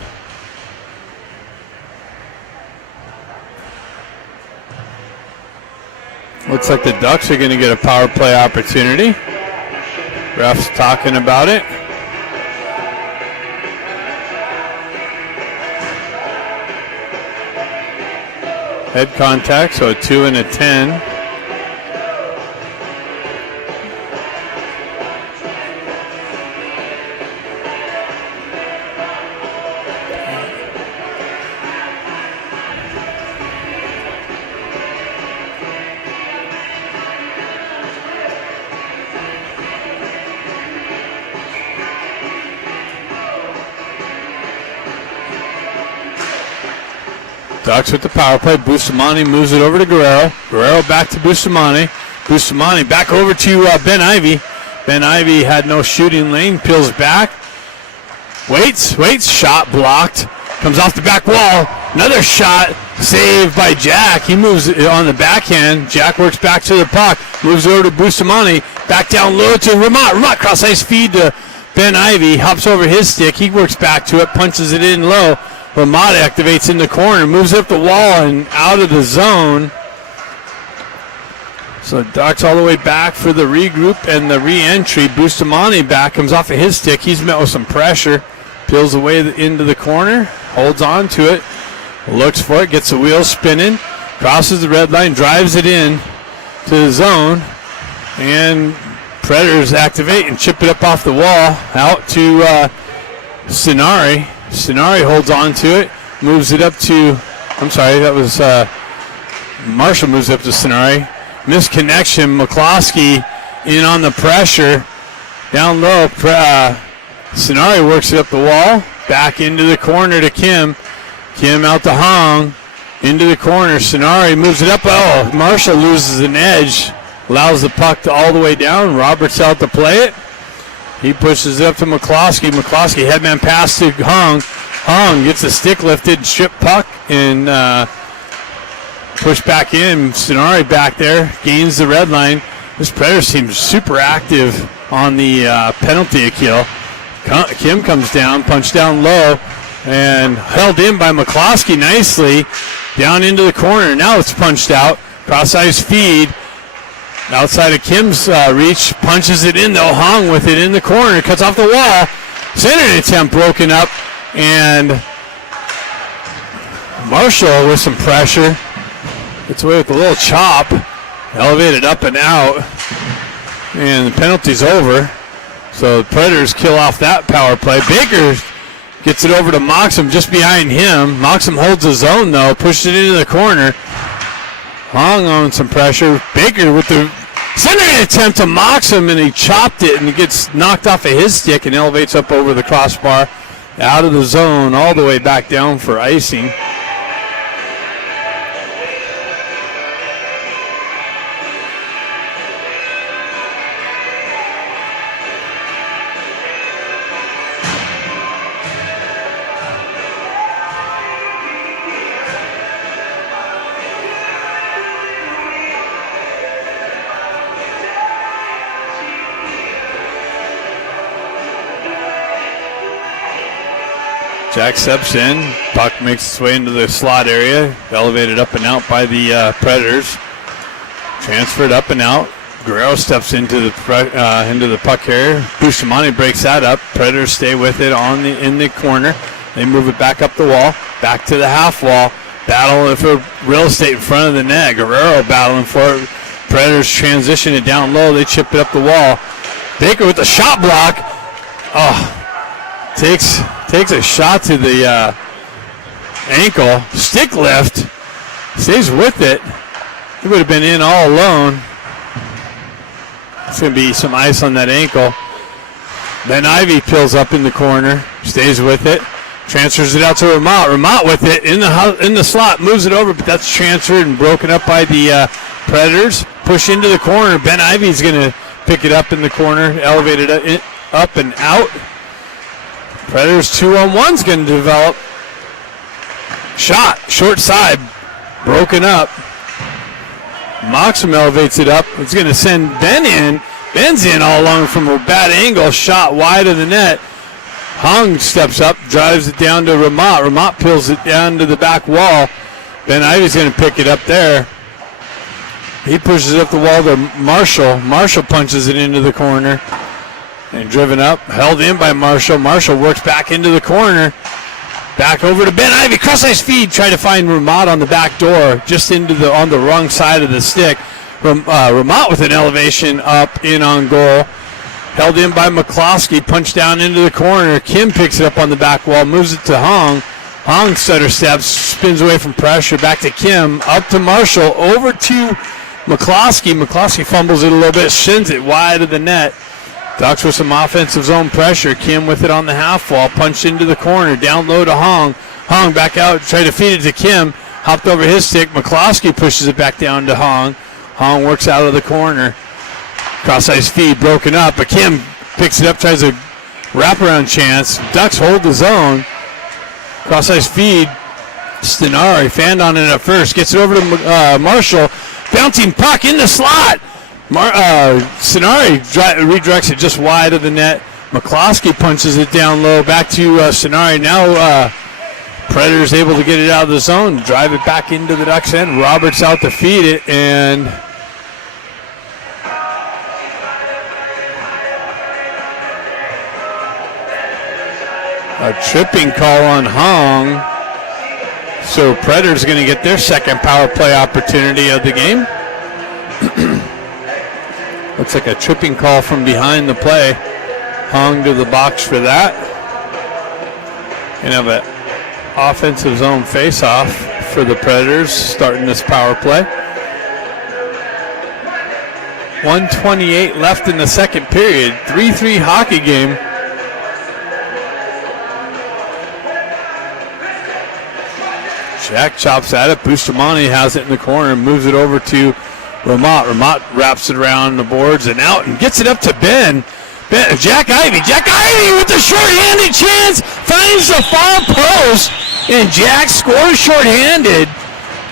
Looks like the Ducks are going to get a power play opportunity. Ref's talking about it. Head contact, so a 2 and a 10. Ducks with the power play. Bustamani moves it over to Guerrero. Guerrero back to Bustamani. Bustamani back over to Ben Ivey. Ben Ivey had no shooting lane. Peels back. Waits. Shot blocked. Comes off the back wall. Another shot saved by Jack. He moves it on the backhand. Jack works back to the puck. Moves over to Bustamani. Back down low to Ramat. Ramat cross ice feed to Ben Ivey. Hops over his stick. He works back to it. Punches it in low. Ramat activates in the corner, moves up the wall and out of the zone. So Ducks all the way back for the regroup and the re-entry. Bustamani back, comes off of his stick. He's met with some pressure. Peels away into the corner, holds on to it, looks for it, gets the wheel spinning, crosses the red line, drives it in to the zone, and Predators activate and chip it up off the wall out to Stenari. Stenari holds on to it, moves it up to, I'm sorry, that was Marshall moves up to Stenari. Misconnection, McCloskey in on the pressure. Down low, Stenari works it up the wall, back into the corner to Kim. Kim out to Hong, into the corner. Stenari moves it up. Oh, Marshall loses an edge, allows the puck to all the way down. Roberts out to play it. He pushes it up to McCloskey. McCloskey headman pass to Hong. Hong gets the stick lifted, strip puck, and push back in. Stenari back there, gains the red line. This Predators team is super active on the penalty kill. Kim comes down, punched down low, and held in by McCloskey nicely. Down into the corner. Now it's punched out. Cross-ice feed. Outside of Kim's reach. Punches it in, though. Hong with it in the corner. Cuts off the wall. Center attempt broken up. And Marshall with some pressure. Gets away with a little chop. Elevated up and out. And the penalty's over. So the Predators kill off that power play. Baker gets it over to Moxham just behind him. Moxham holds his own, though. Pushes it into the corner. Hong on some pressure. Baker with the centering attempt to Moxham, and he chopped it, and it gets knocked off of his stick and elevates up over the crossbar. Out of the zone, all the way back down for icing. Jack steps in. Puck makes its way into the slot area. Elevated up and out by the Predators. Transferred up and out. Guerrero steps into the puck carrier. Bustamante breaks that up. Predators stay with it in the corner. They move it back up the wall. Back to the half wall. Battle for real estate in front of the net. Guerrero battling for it. Predators transition it down low. They chip it up the wall. Baker with the shot block. Oh. Takes a shot to the ankle. Stick lift. Stays with it. He would have been in all alone. It's going to be some ice on that ankle. Ben Ivy peels up in the corner. Stays with it. Transfers it out to Ramat. Ramat with it in the slot. Moves it over, but that's transferred and broken up by the Predators. Push into the corner. Ben Ivy's going to pick it up in the corner. Elevated up and out. Predators 2-on-1's going to develop. Shot, short side, broken up. Moxham elevates it up. It's going to send Ben in. Ben's in all along from a bad angle. Shot wide of the net. Hung steps up, drives it down to Ramat. Ramat peels it down to the back wall. Ben Ivy's going to pick it up there. He pushes it up the wall to Marshall. Marshall punches it into the corner. And driven up, held in by Marshall. Marshall works back into the corner. Back over to Ben Ivy. Cross-ice feed. Try to find Ramat on the back door. Just on the wrong side of the stick. Ramat with an elevation up in on goal. Held in by McCloskey. Punched down into the corner. Kim picks it up on the back wall. Moves it to Hong. Hong stutter steps. Spins away from pressure. Back to Kim. Up to Marshall. Over to McCloskey. McCloskey fumbles it a little bit. Shins it wide of the net. Ducks with some offensive zone pressure. Kim with it on the half wall. Punched into the corner. Down low to Hong. Hong back out. Tried to feed it to Kim. Hopped over his stick. McCloskey pushes it back down to Hong. Hong works out of the corner. Cross-ice feed broken up. But Kim picks it up. Tries a wraparound chance. Ducks hold the zone. Cross-ice feed. Stenari fanned on it at first. Gets it over to Marshall. Bouncing puck in the slot. Stenari redirects it just wide of the net. McCloskey punches it down low. Back to Stenari. Now Predators able to get it out of the zone. Drive it back into the Ducks end. Roberts out to feed it. And a tripping call on Hong. So Predators going to get their second power play opportunity of the game. Looks like a tripping call from behind the play. Hung to the box for that. And have an offensive zone face-off for the Predators starting this power play. 1:28 left in the second period. 3-3 hockey game. Jack chops at it. Bustamante has it in the corner and moves it over to Ramat. Ramat wraps it around the boards and out and gets it up to Ben. Jack Ivey. Jack Ivey with the shorthanded chance. Finds the far post. And Jack scores shorthanded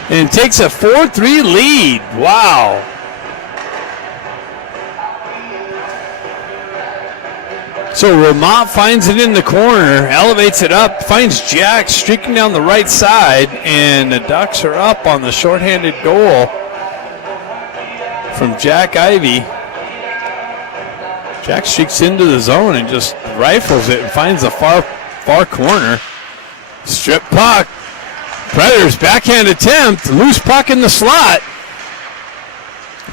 and takes a 4-3 lead. Wow. So Ramat finds it in the corner, elevates it up, finds Jack streaking down the right side, and the Ducks are up on the shorthanded goal from Jack Ivey. Jack streaks into the zone and just rifles it and finds the far corner. Strip puck. Predators backhand attempt. Loose puck in the slot.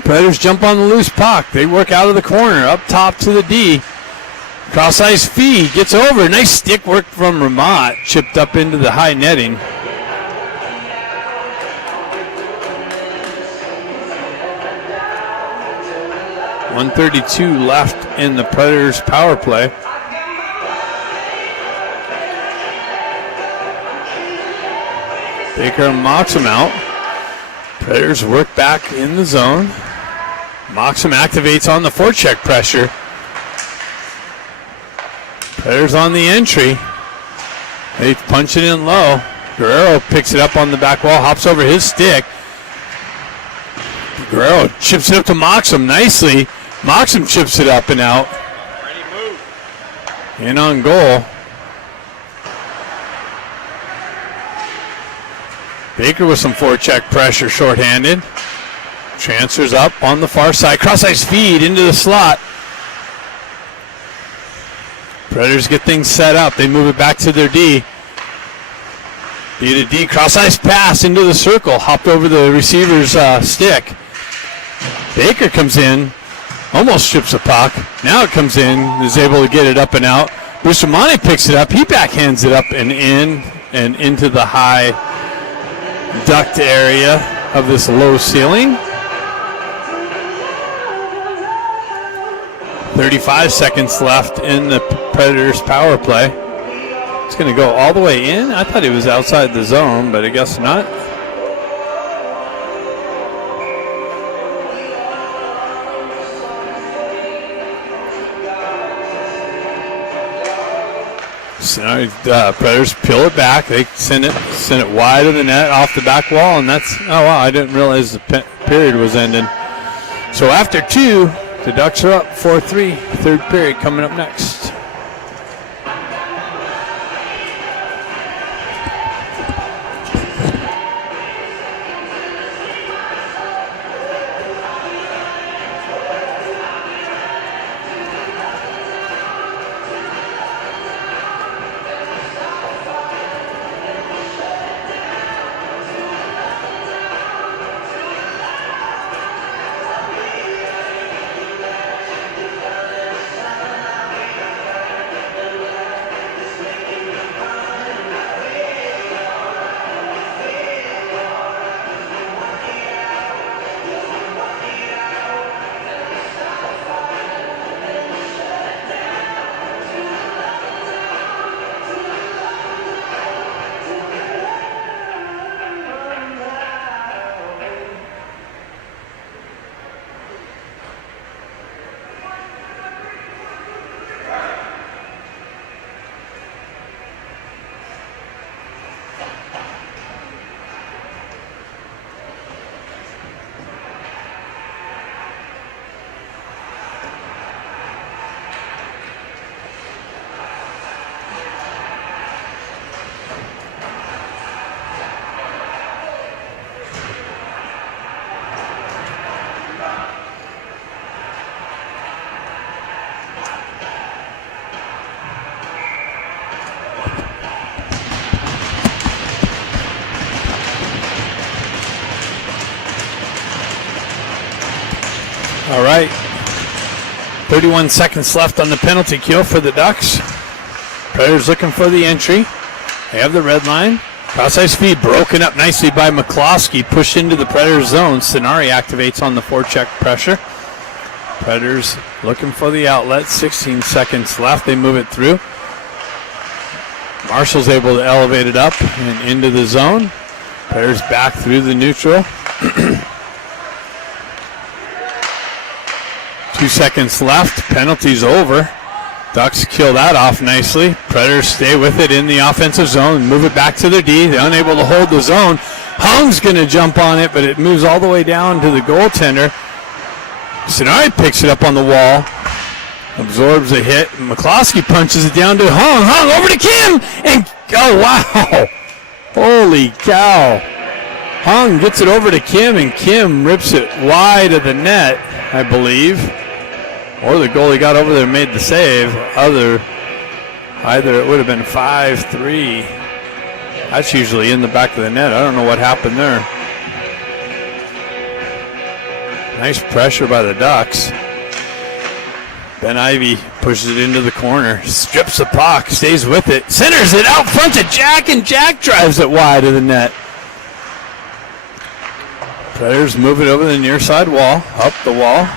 Predators jump on the loose puck. They work out of the corner, up top to the D. Cross ice feed, gets over. Nice stick work from Ramat. Chipped up into the high netting. .132 left in the Predators power play. Baker mocks him out. Predators work back in the zone. Moxham activates on the forecheck pressure. Predators on the entry. They punch it in low. Guerrero picks it up on the back wall, hops over his stick. Guerrero chips it up to Moxham nicely. Moxham chips it up and out. In on goal. Baker with some forecheck pressure, shorthanded. Transfers up on the far side. Cross ice feed into the slot. Predators get things set up. They move it back to their D. D to D. Cross ice pass into the circle. Hopped over the receiver's stick. Baker comes in. Almost strips the puck. Now it comes in. Is able to get it up and out. Bustamante picks it up. He backhands it up and in and into the high duct area of this low ceiling. 35 seconds left in the Predators power play. It's going to go all the way in. I thought he was outside the zone, but I guess not. So Predators peel it back. They send it wide of the net off the back wall, and that's, oh wow, I didn't realize the period was ending. So after two, the Ducks are up 4-3. Third period coming up next. All right, 31 seconds left on the penalty kill for the Ducks. Predators looking for the entry. They have the red line. Cross-ice feed broken up nicely by McCloskey. Pushed into the Predators zone. Sonari activates on the forecheck pressure. Predators looking for the outlet. 16 seconds left. They move it through. Marshall's able to elevate it up and into the zone. Predators back through the neutral. 2 seconds left. Penalty's over. Ducks kill that off nicely. Predators stay with it in the offensive zone. Move it back to their D. They're unable to hold the zone. Hung's going to jump on it, but it moves all the way down to the goaltender. Sonari picks it up on the wall. Absorbs a hit. McCloskey punches it down to Hung. Hung over to Kim. And, oh, wow. Holy cow. Hung gets it over to Kim, and Kim rips it wide of the net, I believe. Or the goalie got over there and made the save. Either it would have been 5-3. That's usually in the back of the net. I don't know what happened there. Nice pressure by the Ducks. Ben Ivy pushes it into the corner. Strips the puck. Stays with it. Centers it out front to Jack, and Jack drives it wide of the net. Predators move it over the near side wall. Up the wall.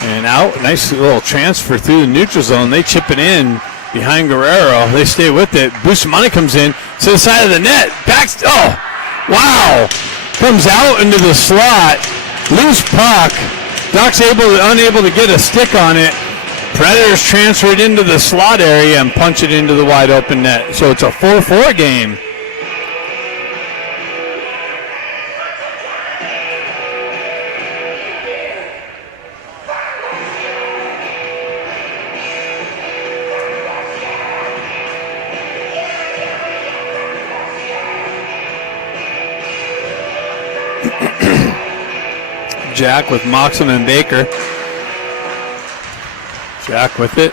And out. Nice little transfer through the neutral zone. They chip it in behind Guerrero. They stay with it. Bustamante comes in to the side of the net. Backs. Oh, wow. Comes out into the slot. Loose puck. Ducks unable to get a stick on it. Predators transfer it into the slot area and punch it into the wide open net. So it's a 4-4 game. Jack with Moxham and Baker. Jack with it.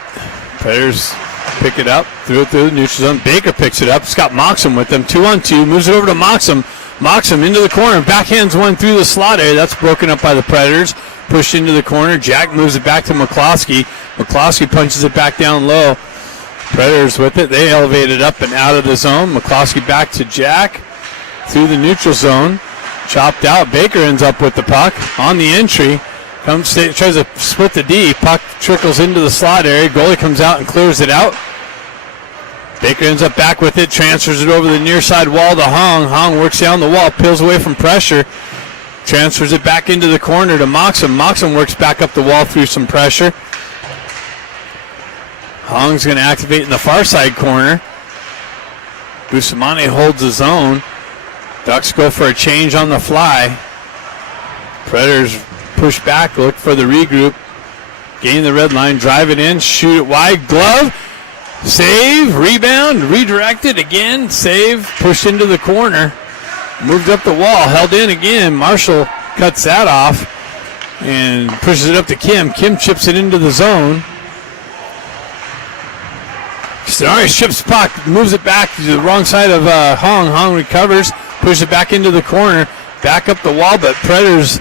Predators pick it up, threw it through the neutral zone. Baker picks it up. Scott Moxham with them. 2-on-2. Moves it over to Moxham. Moxham into the corner. Backhands one through the slot area. That's broken up by the Predators. Pushed into the corner. Jack moves it back to McCloskey. McCloskey punches it back down low. Predators with it. They elevate it up and out of the zone. McCloskey back to Jack. Through the neutral zone. Chopped out. Baker ends up with the puck on the entry. Tries to split the D. Puck trickles into the slot area. Goalie comes out and clears it out. Baker ends up back with it. Transfers it over the near side wall to Hung. Hung works down the wall. Peels away from pressure. Transfers it back into the corner to Moxham. Moxham works back up the wall through some pressure. Hung's going to activate in the far side corner. Bustamante holds the zone. Ducks go for a change on the fly. Predators push back, look for the regroup. Gain the red line, drive it in, shoot it wide. Glove, save, rebound, redirected again, save, pushed into the corner. Moved up the wall, held in again. Marshall cuts that off and pushes it up to Kim. Kim chips it into the zone. Sonari chips puck, moves it back to the wrong side of Hung. Hung recovers, pushes it back into the corner, back up the wall, but Predators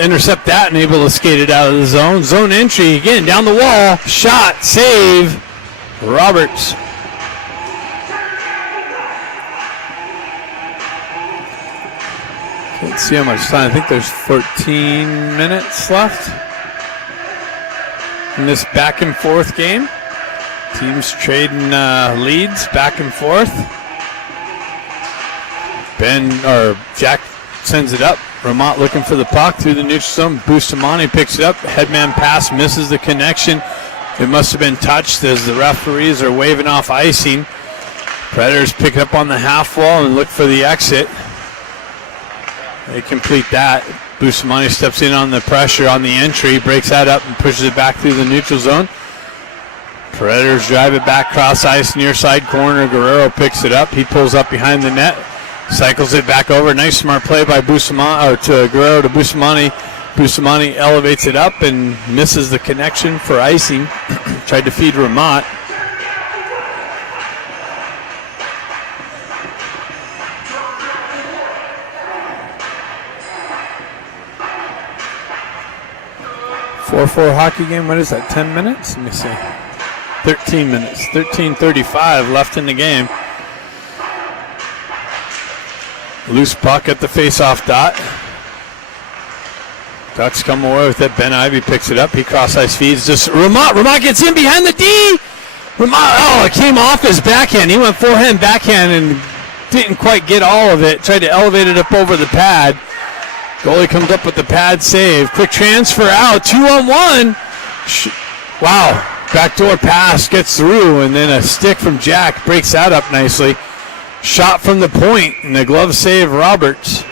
intercept that and able to skate it out of the zone. Zone entry again, down the wall, shot, save, Roberts. Let's see how much time. I think there's 14 minutes left in this back and forth game. Teams trading leads back and forth. Jack sends it up. Vermont looking for the puck through the neutral zone. Bustamante picks it up. Headman pass misses the connection. It must have been touched as the referees are waving off icing. Predators pick it up on the half wall and look for the exit. They complete that. Bustamante steps in on the pressure on the entry, breaks that up and pushes it back through the neutral zone. Predators drive it back cross ice near side corner. Guerrero picks it up. He pulls up behind the net. Cycles it back over. Nice smart play by Guerrero to Bustamante. Bustamante elevates it up and misses the connection for icing. Tried to feed Ramot. 4-4 hockey game. What is that, 10 minutes? Let me see. 13 minutes. 13:35 left in the game. Loose puck at the face-off dot. Ducks come away with it. Ben Ivy picks it up. He cross-ice feeds. Just Ramot gets in behind the D. Ramot, it came off his backhand. He went forehand, backhand, and didn't quite get all of it. Tried to elevate it up over the pad. Goalie comes up with the pad save. Quick transfer out. 2-on-1. Wow. Backdoor pass gets through, and then a stick from Jack breaks that up nicely. Shot from the point, and the glove save, Roberts.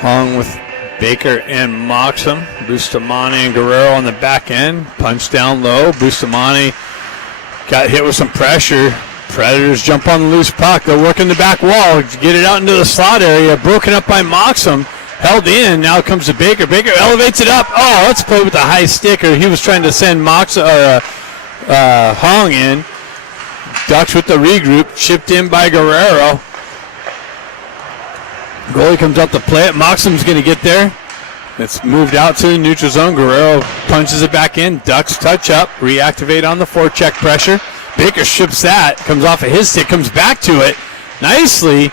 Hung with Baker and Moxham. Bustamante and Guerrero on the back end. Punch down low. Bustamante got hit with some pressure. Predators jump on the loose puck. They're working the back wall. Get it out into the slot area. Broken up by Moxham. Held in. Now it comes to Baker. Baker elevates it up. Oh, let's play with the high sticker. He was trying to send Hung in. Ducks with the regroup. Chipped in by Guerrero. Goalie comes up to play it. Moxham's going to get there. It's moved out to the neutral zone. Guerrero punches it back in. Ducks touch up. Reactivate on the forecheck pressure. Baker ships that. Comes off of his stick. Comes back to it nicely.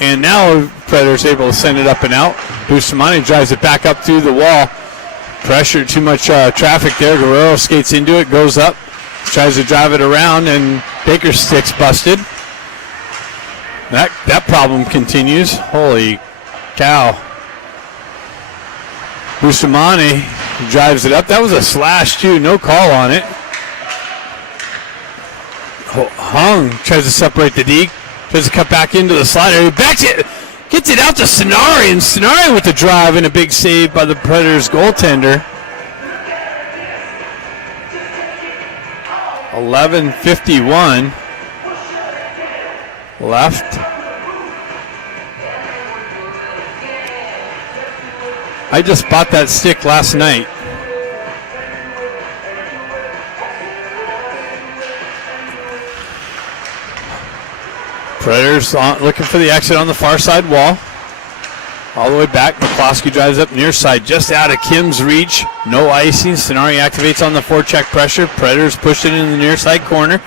And now Predators able to send it up and out. Bustamante drives it back up through the wall. Pressure, too much traffic there. Guerrero skates into it. Goes up. Tries to drive it around. And Baker's stick's busted. That problem continues. Holy cow. Bustamante drives it up. That was a slash, too. No call on it. Hung tries to separate the D. Tries to cut back into the slot area. Backs it. Gets it out to Sonari. And Sonari with the drive and a big save by the Predators goaltender. 11:51 left. I just bought that stick last night. Predators looking for the exit on the far side wall. All the way back. McCloskey drives up near side, just out of Kim's reach. No icing. Sonari activates on the forecheck pressure. Predators push it in the near side corner.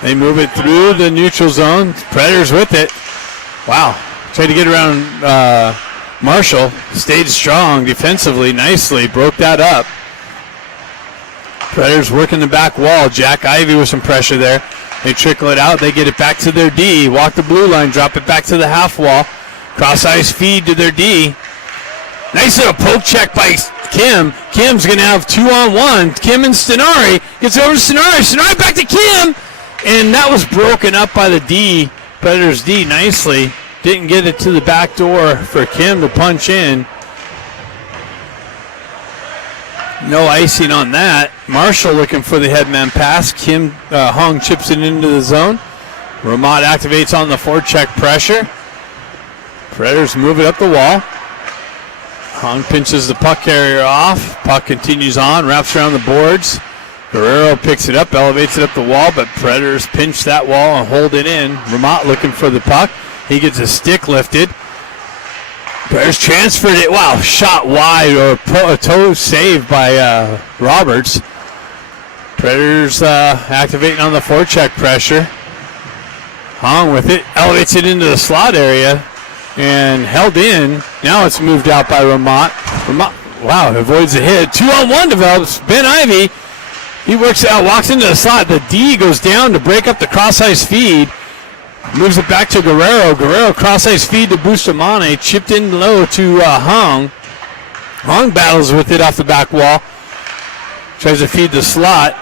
They move it through the neutral zone. Predators with it. Wow. Tried to get around Marshall. Stayed strong defensively nicely. Broke that up. Predators working the back wall. Jack Ivy with some pressure there. They trickle it out. They get it back to their D. Walk the blue line. Drop it back to the half wall. Cross-ice feed to their D. Nice little poke check by Kim. Kim's going to have 2-on-1. Kim and Stenari. Gets over to Stenari. Stenari back to Kim. And that was broken up by the D. Predators D nicely. Didn't get it to the back door for Kim to punch in. No icing on that. Marshall looking for the headman pass. Kim Hung chips it into the zone. Ramot activates on the forecheck pressure. Predators move it up the wall. Hung pinches the puck carrier off. Puck continues on, wraps around the boards. Guerrero picks it up, elevates it up the wall, but Predators pinch that wall and hold it in. Ramot looking for the puck. He gets a stick lifted. Predators transferred it. Wow, shot wide, or a toe saved by Roberts. Predators activating on the forecheck pressure. Hung with it, elevates it into the slot area. And held in. Now it's moved out by Ramot. Wow, avoids the hit. 2-on-1 develops. Ben Ivy, he works out, walks into the slot. The D goes down to break up the cross-ice feed. Moves it back to Guerrero. Guerrero cross-ice feed to Bustamante. Chipped in low to Hung. Hung battles with it off the back wall. Tries to feed the slot.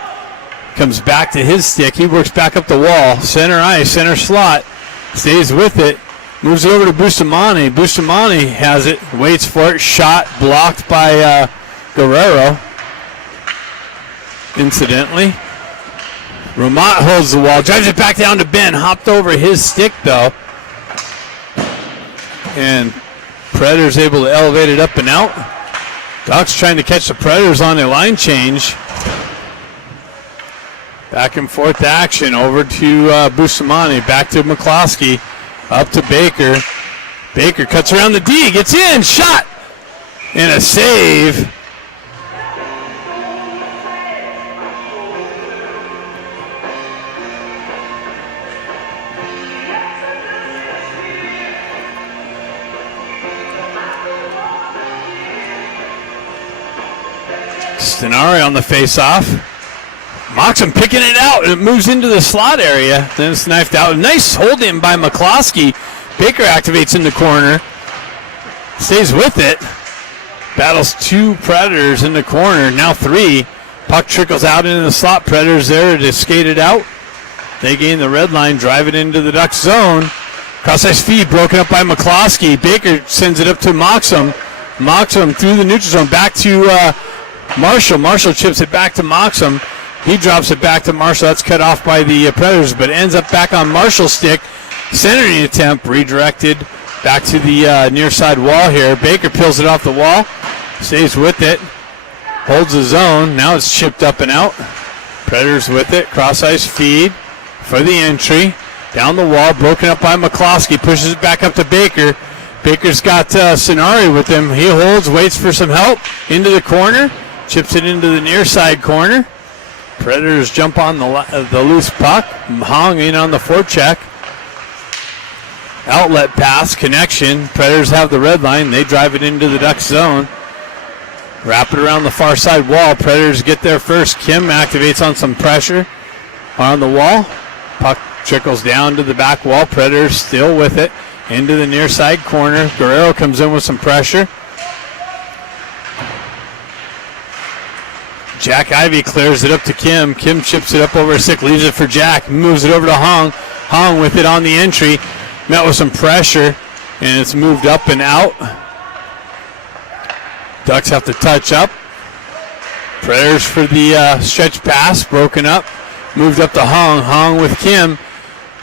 Comes back to his stick. He works back up the wall. Center ice, center slot. Stays with it. Moves it over to Bustamante. Bustamante has it. Waits for it. Shot blocked by Guerrero. Incidentally. Ramot holds the wall. Drives it back down to Ben. Hopped over his stick, though. And Predators able to elevate it up and out. Ducks trying to catch the Predators on a line change. Back and forth action over to Bustamante. Back to McCloskey. Up to Baker. Baker cuts around the D. Gets in. Shot. And a save. Stenari on the face-off. Moxham picking it out. It moves into the slot area. Then it's knifed out. Nice hold in by McCloskey. Baker activates in the corner. Stays with it. Battles 2 Predators in the corner. Now 3. Puck trickles out into the slot. Predators there to skate it out. They gain the red line. Drive it into the Ducks zone. Cross-ice feed broken up by McCloskey. Baker sends it up to Moxham. Moxham through the neutral zone. Back to Marshall. Marshall chips it back to Moxham. He drops it back to Marshall. That's cut off by the Predators, but ends up back on Marshall's stick. Centering attempt redirected back to the near side wall here. Baker peels it off the wall. Stays with it. Holds the zone. Now it's chipped up and out. Predators with it. Cross ice feed for the entry. Down the wall. Broken up by McCloskey. Pushes it back up to Baker. Baker's got Stenari with him. He holds. Waits for some help. Into the corner. Chips it into the near side corner. Predators jump on the loose puck. Hong in on the forecheck. Outlet pass, connection. Predators have the red line. They drive it into the Ducks zone. Wrap it around the far side wall. Predators get there first. Kim activates on some pressure on the wall. Puck trickles down to the back wall. Predators still with it. Into the near side corner. Guerrero comes in with some pressure. Jack Ivey clears it up to Kim. Kim chips it up over a stick, leaves it for Jack. Moves it over to Hong. Hong with it on the entry. Met with some pressure, and it's moved up and out. Ducks have to touch up. Predators for the stretch pass, broken up. Moved up to Hong. Hong with Kim.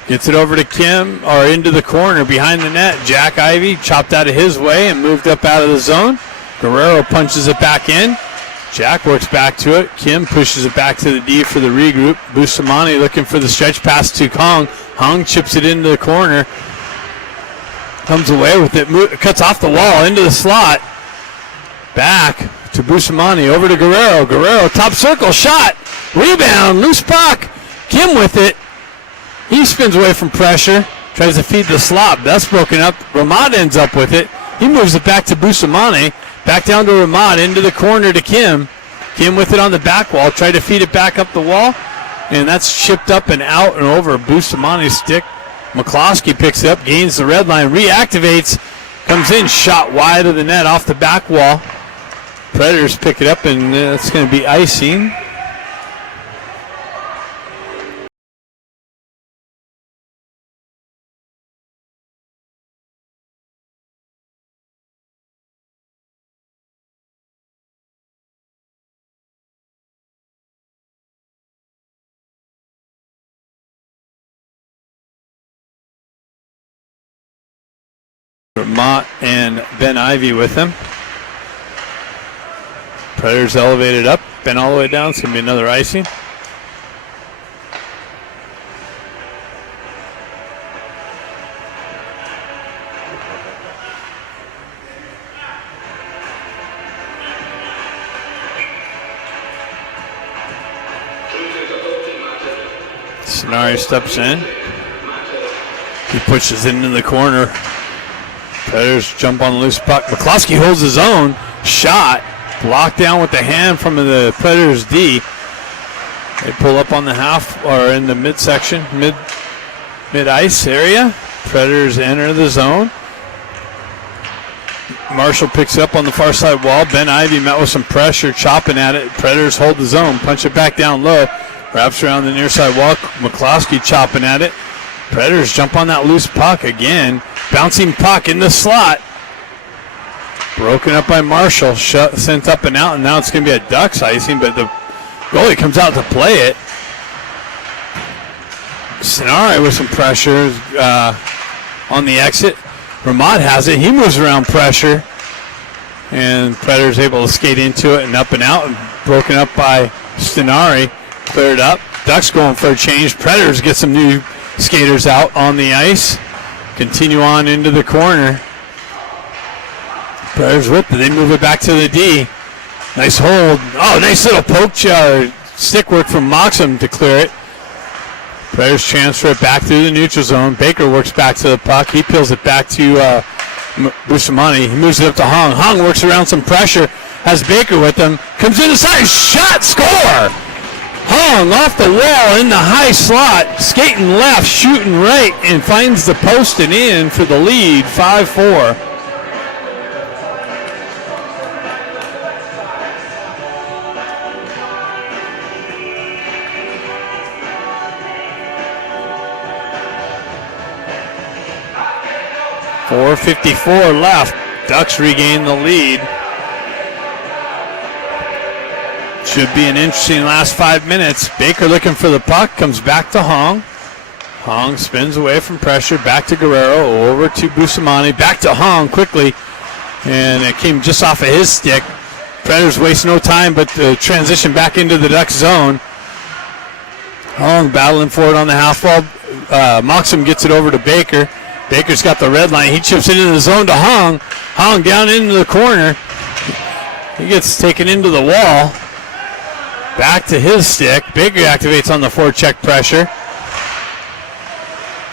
Gets it over to Kim, or into the corner behind the net. Jack Ivey chopped out of his way and moved up out of the zone. Guerrero punches it back in. Jack works back to it. Kim pushes it back to the D for the regroup. Bustamante looking for the stretch pass to Hong. Hong chips it into the corner. Comes away with it. Cuts off the wall into the slot. Back to Bustamante. Over to Guerrero. Guerrero top circle. Shot. Rebound. Loose puck. Kim with it. He spins away from pressure. Tries to feed the slot. That's broken up. Ramad ends up with it. He moves it back to Bustamante. Back down to Ramad, into the corner to Kim. Kim with it on the back wall. Tried to feed it back up the wall. And that's chipped up and out and over Bustamante's stick. McCloskey picks it up, gains the red line, reactivates, comes in, shot wide of the net off the back wall. Predators pick it up, and it's going to be icing. Mott and Ben Ivey with him. Predators elevated up, been all the way down. It's going to be another icing. Stenari steps in. He pushes it into the corner. Predators jump on the loose puck. McCloskey holds his own. Shot. Blocked down with the hand from the Predators D. They pull up on the half, or in the midsection, mid-ice area. Predators enter the zone. Marshall picks up on the far side wall. Ben Ivey met with some pressure, chopping at it. Predators hold the zone, punch it back down low. Wraps around the near side wall. McCloskey chopping at it. Predators jump on that loose puck again. Bouncing puck in the slot. Broken up by Marshall. Sent up and out, and now it's going to be a Ducks icing, but the goalie comes out to play it. Stenari with some pressure on the exit. Ramad has it. He moves around pressure. And Predators able to skate into it and up and out. And broken up by Stenari. Cleared up. Ducks going for a change. Predators get some new skaters out on the ice. Continue on into the corner. Predators with it. They move it back to the D. Nice hold. Oh, nice little poke stick work from Moxham to clear it. Predators transfer it back through the neutral zone. Baker works back to the puck. He peels it back to Bustamante. He moves it up to Hong. Hong works around some pressure. Has Baker with him. Comes in the side. Shot. Score! Hong off the wall in the high slot. Skating left. Shooting right. And finds the post and in for the lead. 5-4. .454 left. Ducks regain the lead. Should be an interesting last 5 minutes. Baker looking for the puck. Comes back to Hong. Hong spins away from pressure. Back to Guerrero. Over to Bustamante. Back to Hong quickly. And it came just off of his stick. Predators waste no time but transition back into the Ducks zone. Hong battling for it on the half wall. Moxham gets it over to Baker. Baker's got the red line. He chips it into the zone to Hong. Hong down into the corner. He gets taken into the wall. Back to his stick. Baker activates on the forecheck pressure.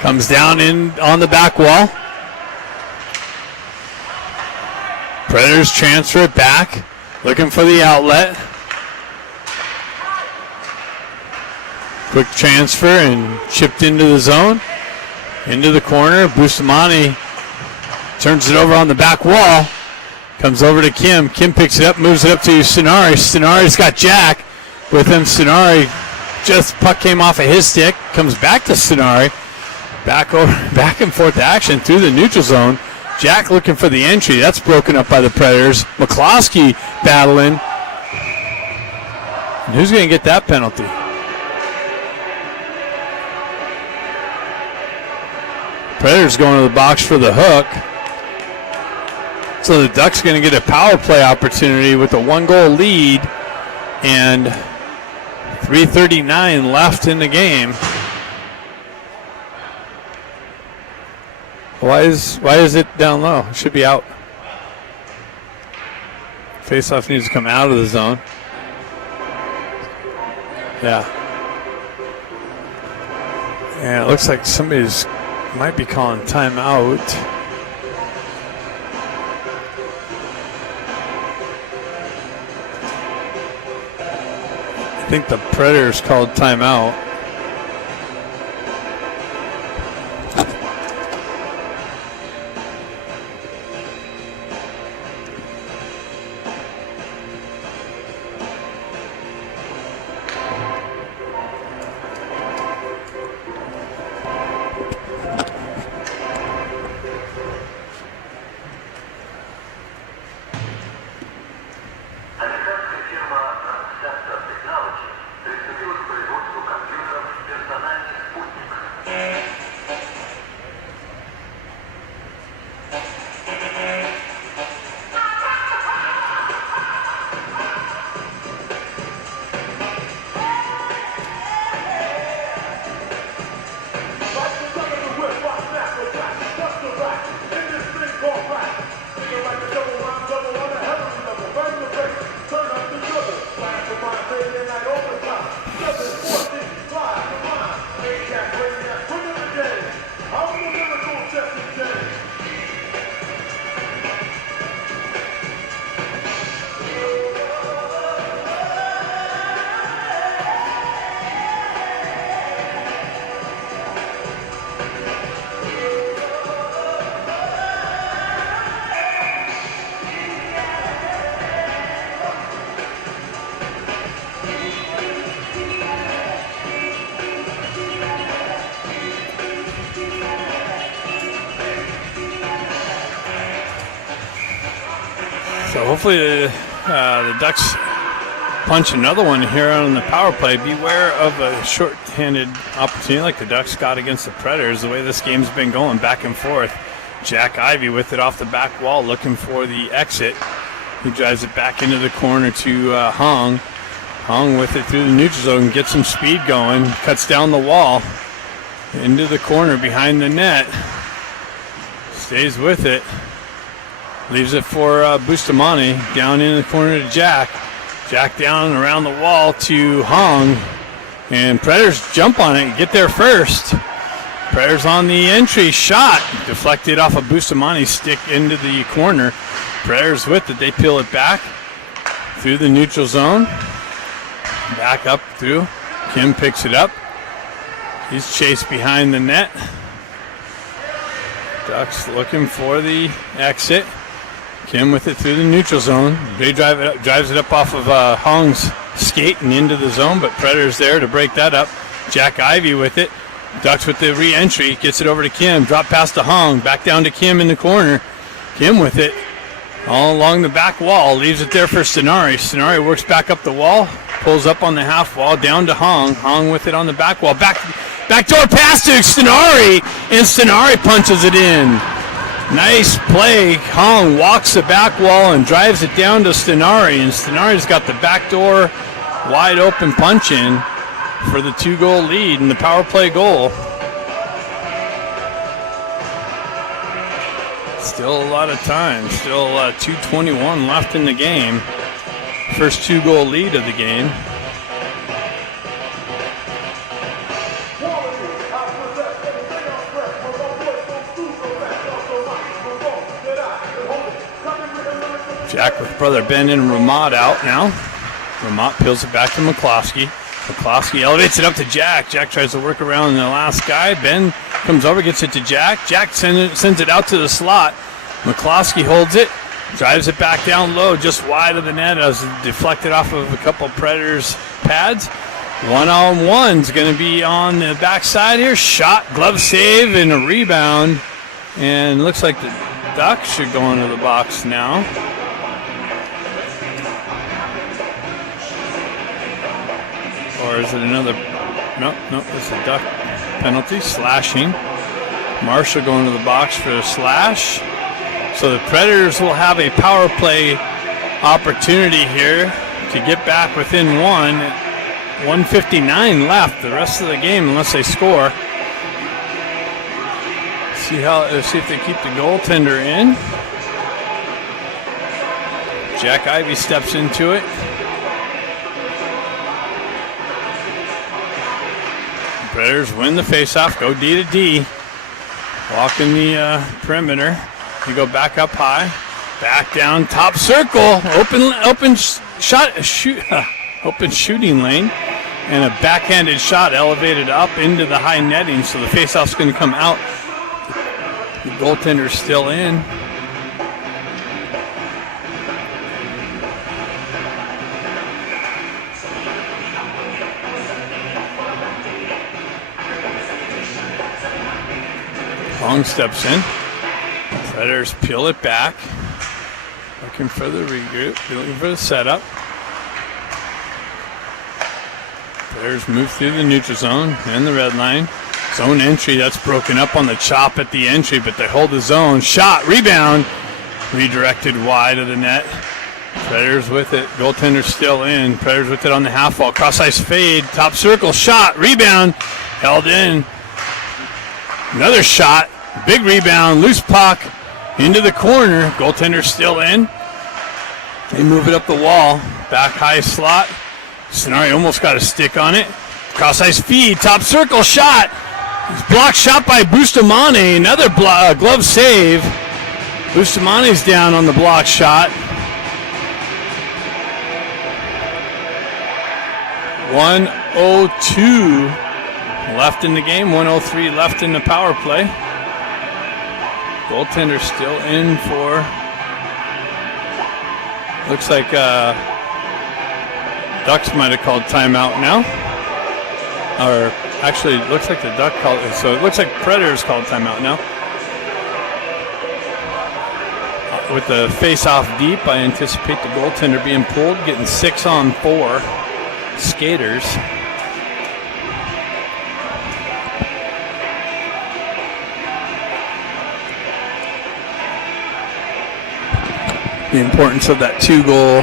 Comes down in on the back wall. Predators transfer it back. Looking for the outlet. Quick transfer and chipped into the zone. Into the corner. Bustamante turns it over on the back wall. Comes over to Kim. Kim picks it up, moves it up to Stenari. Stenari's got Jack with him. Stenari, just puck came off of his stick. Comes back to Stenari. Back and forth action through the neutral zone. Jack looking for the entry. That's broken up by the Predators. McCloskey battling. And who's going to get that penalty? Predators going to the box for the hook. So the Ducks going to get a power play opportunity with a 1-goal lead and 3:39 left in the game. Why is it down low? It should be out. Faceoff needs to come out of the zone. Yeah. Yeah, it looks like somebody's might be calling timeout. I think the Predators called timeout. So hopefully the Ducks punch another one here on the power play. Beware of a short-handed opportunity like the Ducks got against the Predators. The way this game's been going back and forth. Jack Ivy with it off the back wall, looking for the exit. He drives it back into the corner to Hong. Hong with it through the neutral zone, gets some speed going, cuts down the wall, into the corner behind the net. Stays with it. Leaves it for Bustamante, down in the corner to Jack. Jack down around the wall to Hong. And Predators jump on it, get there first. Predators on the entry, shot. Deflected off of Bustamante's stick into the corner. Predators with it, they peel it back through the neutral zone. Back up through. Kim picks it up. He's chased behind the net. Ducks looking for the exit. Kim with it through the neutral zone. They drives it up off of Hong's skate and into the zone, but Predators there to break that up. Jack Ivy with it. Ducks with the re-entry. Gets it over to Kim. Drop pass to Hong. Back down to Kim in the corner. Kim with it. All along the back wall. Leaves it there for Stenari. Stenari works back up the wall. Pulls up on the half wall. Down to Hong. Hong with it on the back wall. Backdoor pass to Stenari. And Stenari punches it in. Nice play. Hong walks the back wall and drives it down to Stenari. And Stenari's got the backdoor wide open punch in for the 2-goal lead and the power play goal. Still a lot of time. Still 2:21 left in the game. First 2-goal lead of the game. Jack with brother Ben and Ramat out now. Ramat peels it back to McCloskey. McCloskey elevates it up to Jack. Jack tries to work around the last guy. Ben comes over, gets it to Jack. Jack sends it out to the slot. McCloskey holds it, drives it back down low, just wide of the net as it deflected off of a couple Predators pads. One-on-one's going to be on the backside here. Shot, glove save, and a rebound. And looks like the Ducks should go into the box now. Or is it another? No, it's a Duck penalty. Slashing. Marshall going to the box for a slash. So the Predators will have a power play opportunity here to get back within one. 1:59 left the rest of the game unless they score. See if they keep the goaltender in. Jack Ivy steps into it. Predators win the faceoff, go D to D. Walk in the perimeter. You go back up high, back down, top circle, open shooting lane, and a backhanded shot elevated up into the high netting. So the faceoff's going to come out. The goaltender's still in. Long steps in. Predators peel it back. Looking for the regroup. Looking for the setup. Predators move through the neutral zone and the red line. Zone entry, that's broken up on the chop at the entry, but they hold the zone. Shot, rebound. Redirected wide of the net. Predators with it. Goaltender still in. Predators with it on the half wall. Cross ice fade. Top circle. Shot. Rebound. Held in. Another shot. Big rebound. Loose puck. Into the corner. Goaltender still in. They move it up the wall. Back high slot. Stenari almost got a stick on it. Cross ice feed. Top circle. Shot. Blocked shot by Bustamante. Another glove save. Bustamante's down on the block shot. 1:02 left in the game. 1:03 left in the power play. Goaltender still in for. Looks like Ducks might have called timeout now. Or actually, it looks like the Duck called it. So it looks like Predators called timeout now. With the face-off deep, I anticipate the goaltender being pulled, getting 6-on-4 skaters. the importance of that 2-goal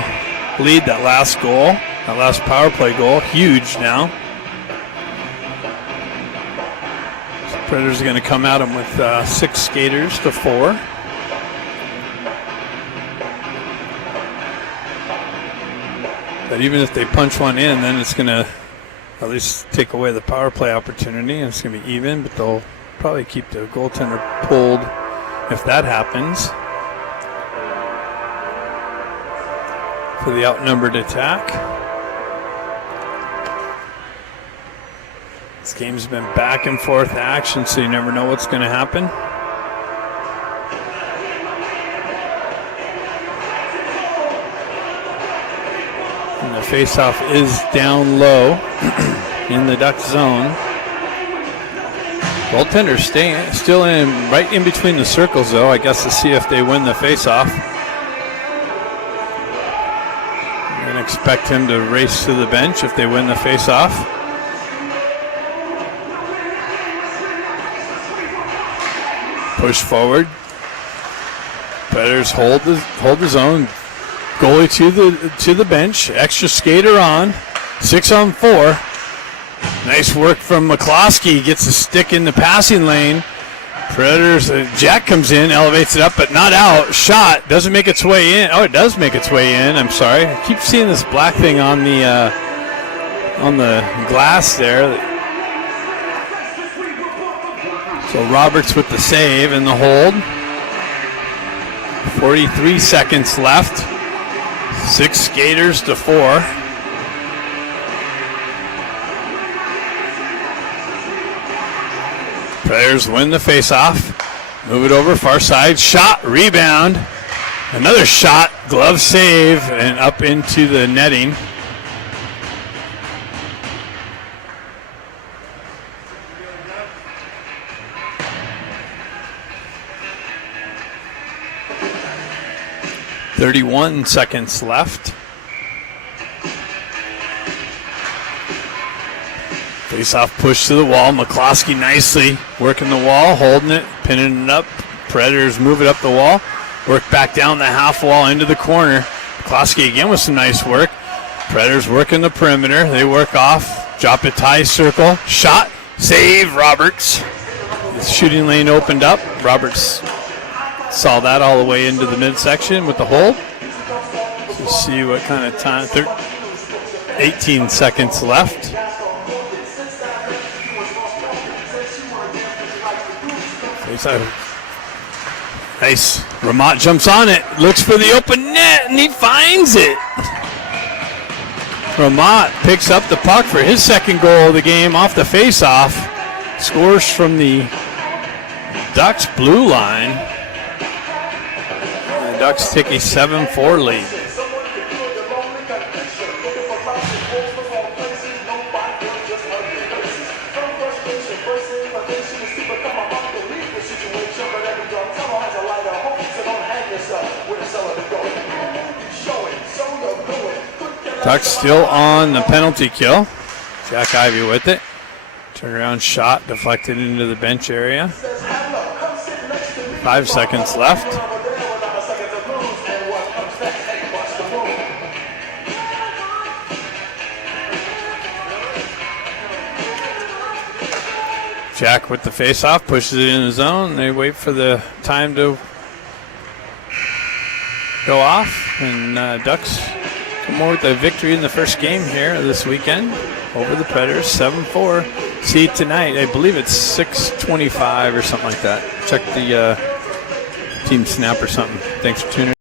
lead, that last goal, that last power play goal, huge now. So Predators are going to come at them with 6 skaters to 4. But even if they punch one in, then it's going to at least take away the power play opportunity, and it's going to be even, but they'll probably keep the goaltender pulled if that happens. For the outnumbered attack. This game's been back and forth action, so you never know what's going to happen. And the faceoff is down low in the Duck zone. Goaltender still right in between the circles, though, I guess, to see if they win the faceoff. Expect him to race to the bench if they win the face-off. Push forward. Predators hold the zone. Goalie to the bench. Extra skater on. 6-on-4. Nice work from McCloskey. Gets a stick in the passing lane. Predators, Jack comes in, elevates it up, but not out. Shot doesn't make its way in. Oh, it does make its way in. I'm sorry. I keep seeing this black thing on the glass there. So Roberts with the save and the hold. 43 seconds left. 6 skaters to 4. Predators win the faceoff. Move it over, far side. Shot, rebound. Another shot, glove save, and up into the netting. "31 seconds left. Face-off push to the wall. McCloskey nicely working the wall, holding it, pinning it up. Predators move it up the wall. Work back down the half wall into the corner. McCloskey again with some nice work. Predators working the perimeter. They work off. Drop it, tie circle. Shot. Save, Roberts. The shooting lane opened up. Roberts saw that all the way into the midsection with the hold. So see what kind of time. 18 seconds left. Nice. Ramat jumps on it, looks for the open net, and he finds it. Ramat picks up the puck for his second goal of the game off the face-off. Scores from the Ducks blue line. The Ducks take a 7-4 lead. Ducks still on the penalty kill. Jack Ivey with it. Turnaround shot deflected into the bench area. 5 seconds left. Jack with the face-off, pushes it in the zone. They wait for the time to go off, and Ducks come more with a victory in the first game here this weekend over the Predators, 7-4. See tonight, I believe it's 6:25 or something like that. Check the team snap or something. Thanks for tuning in.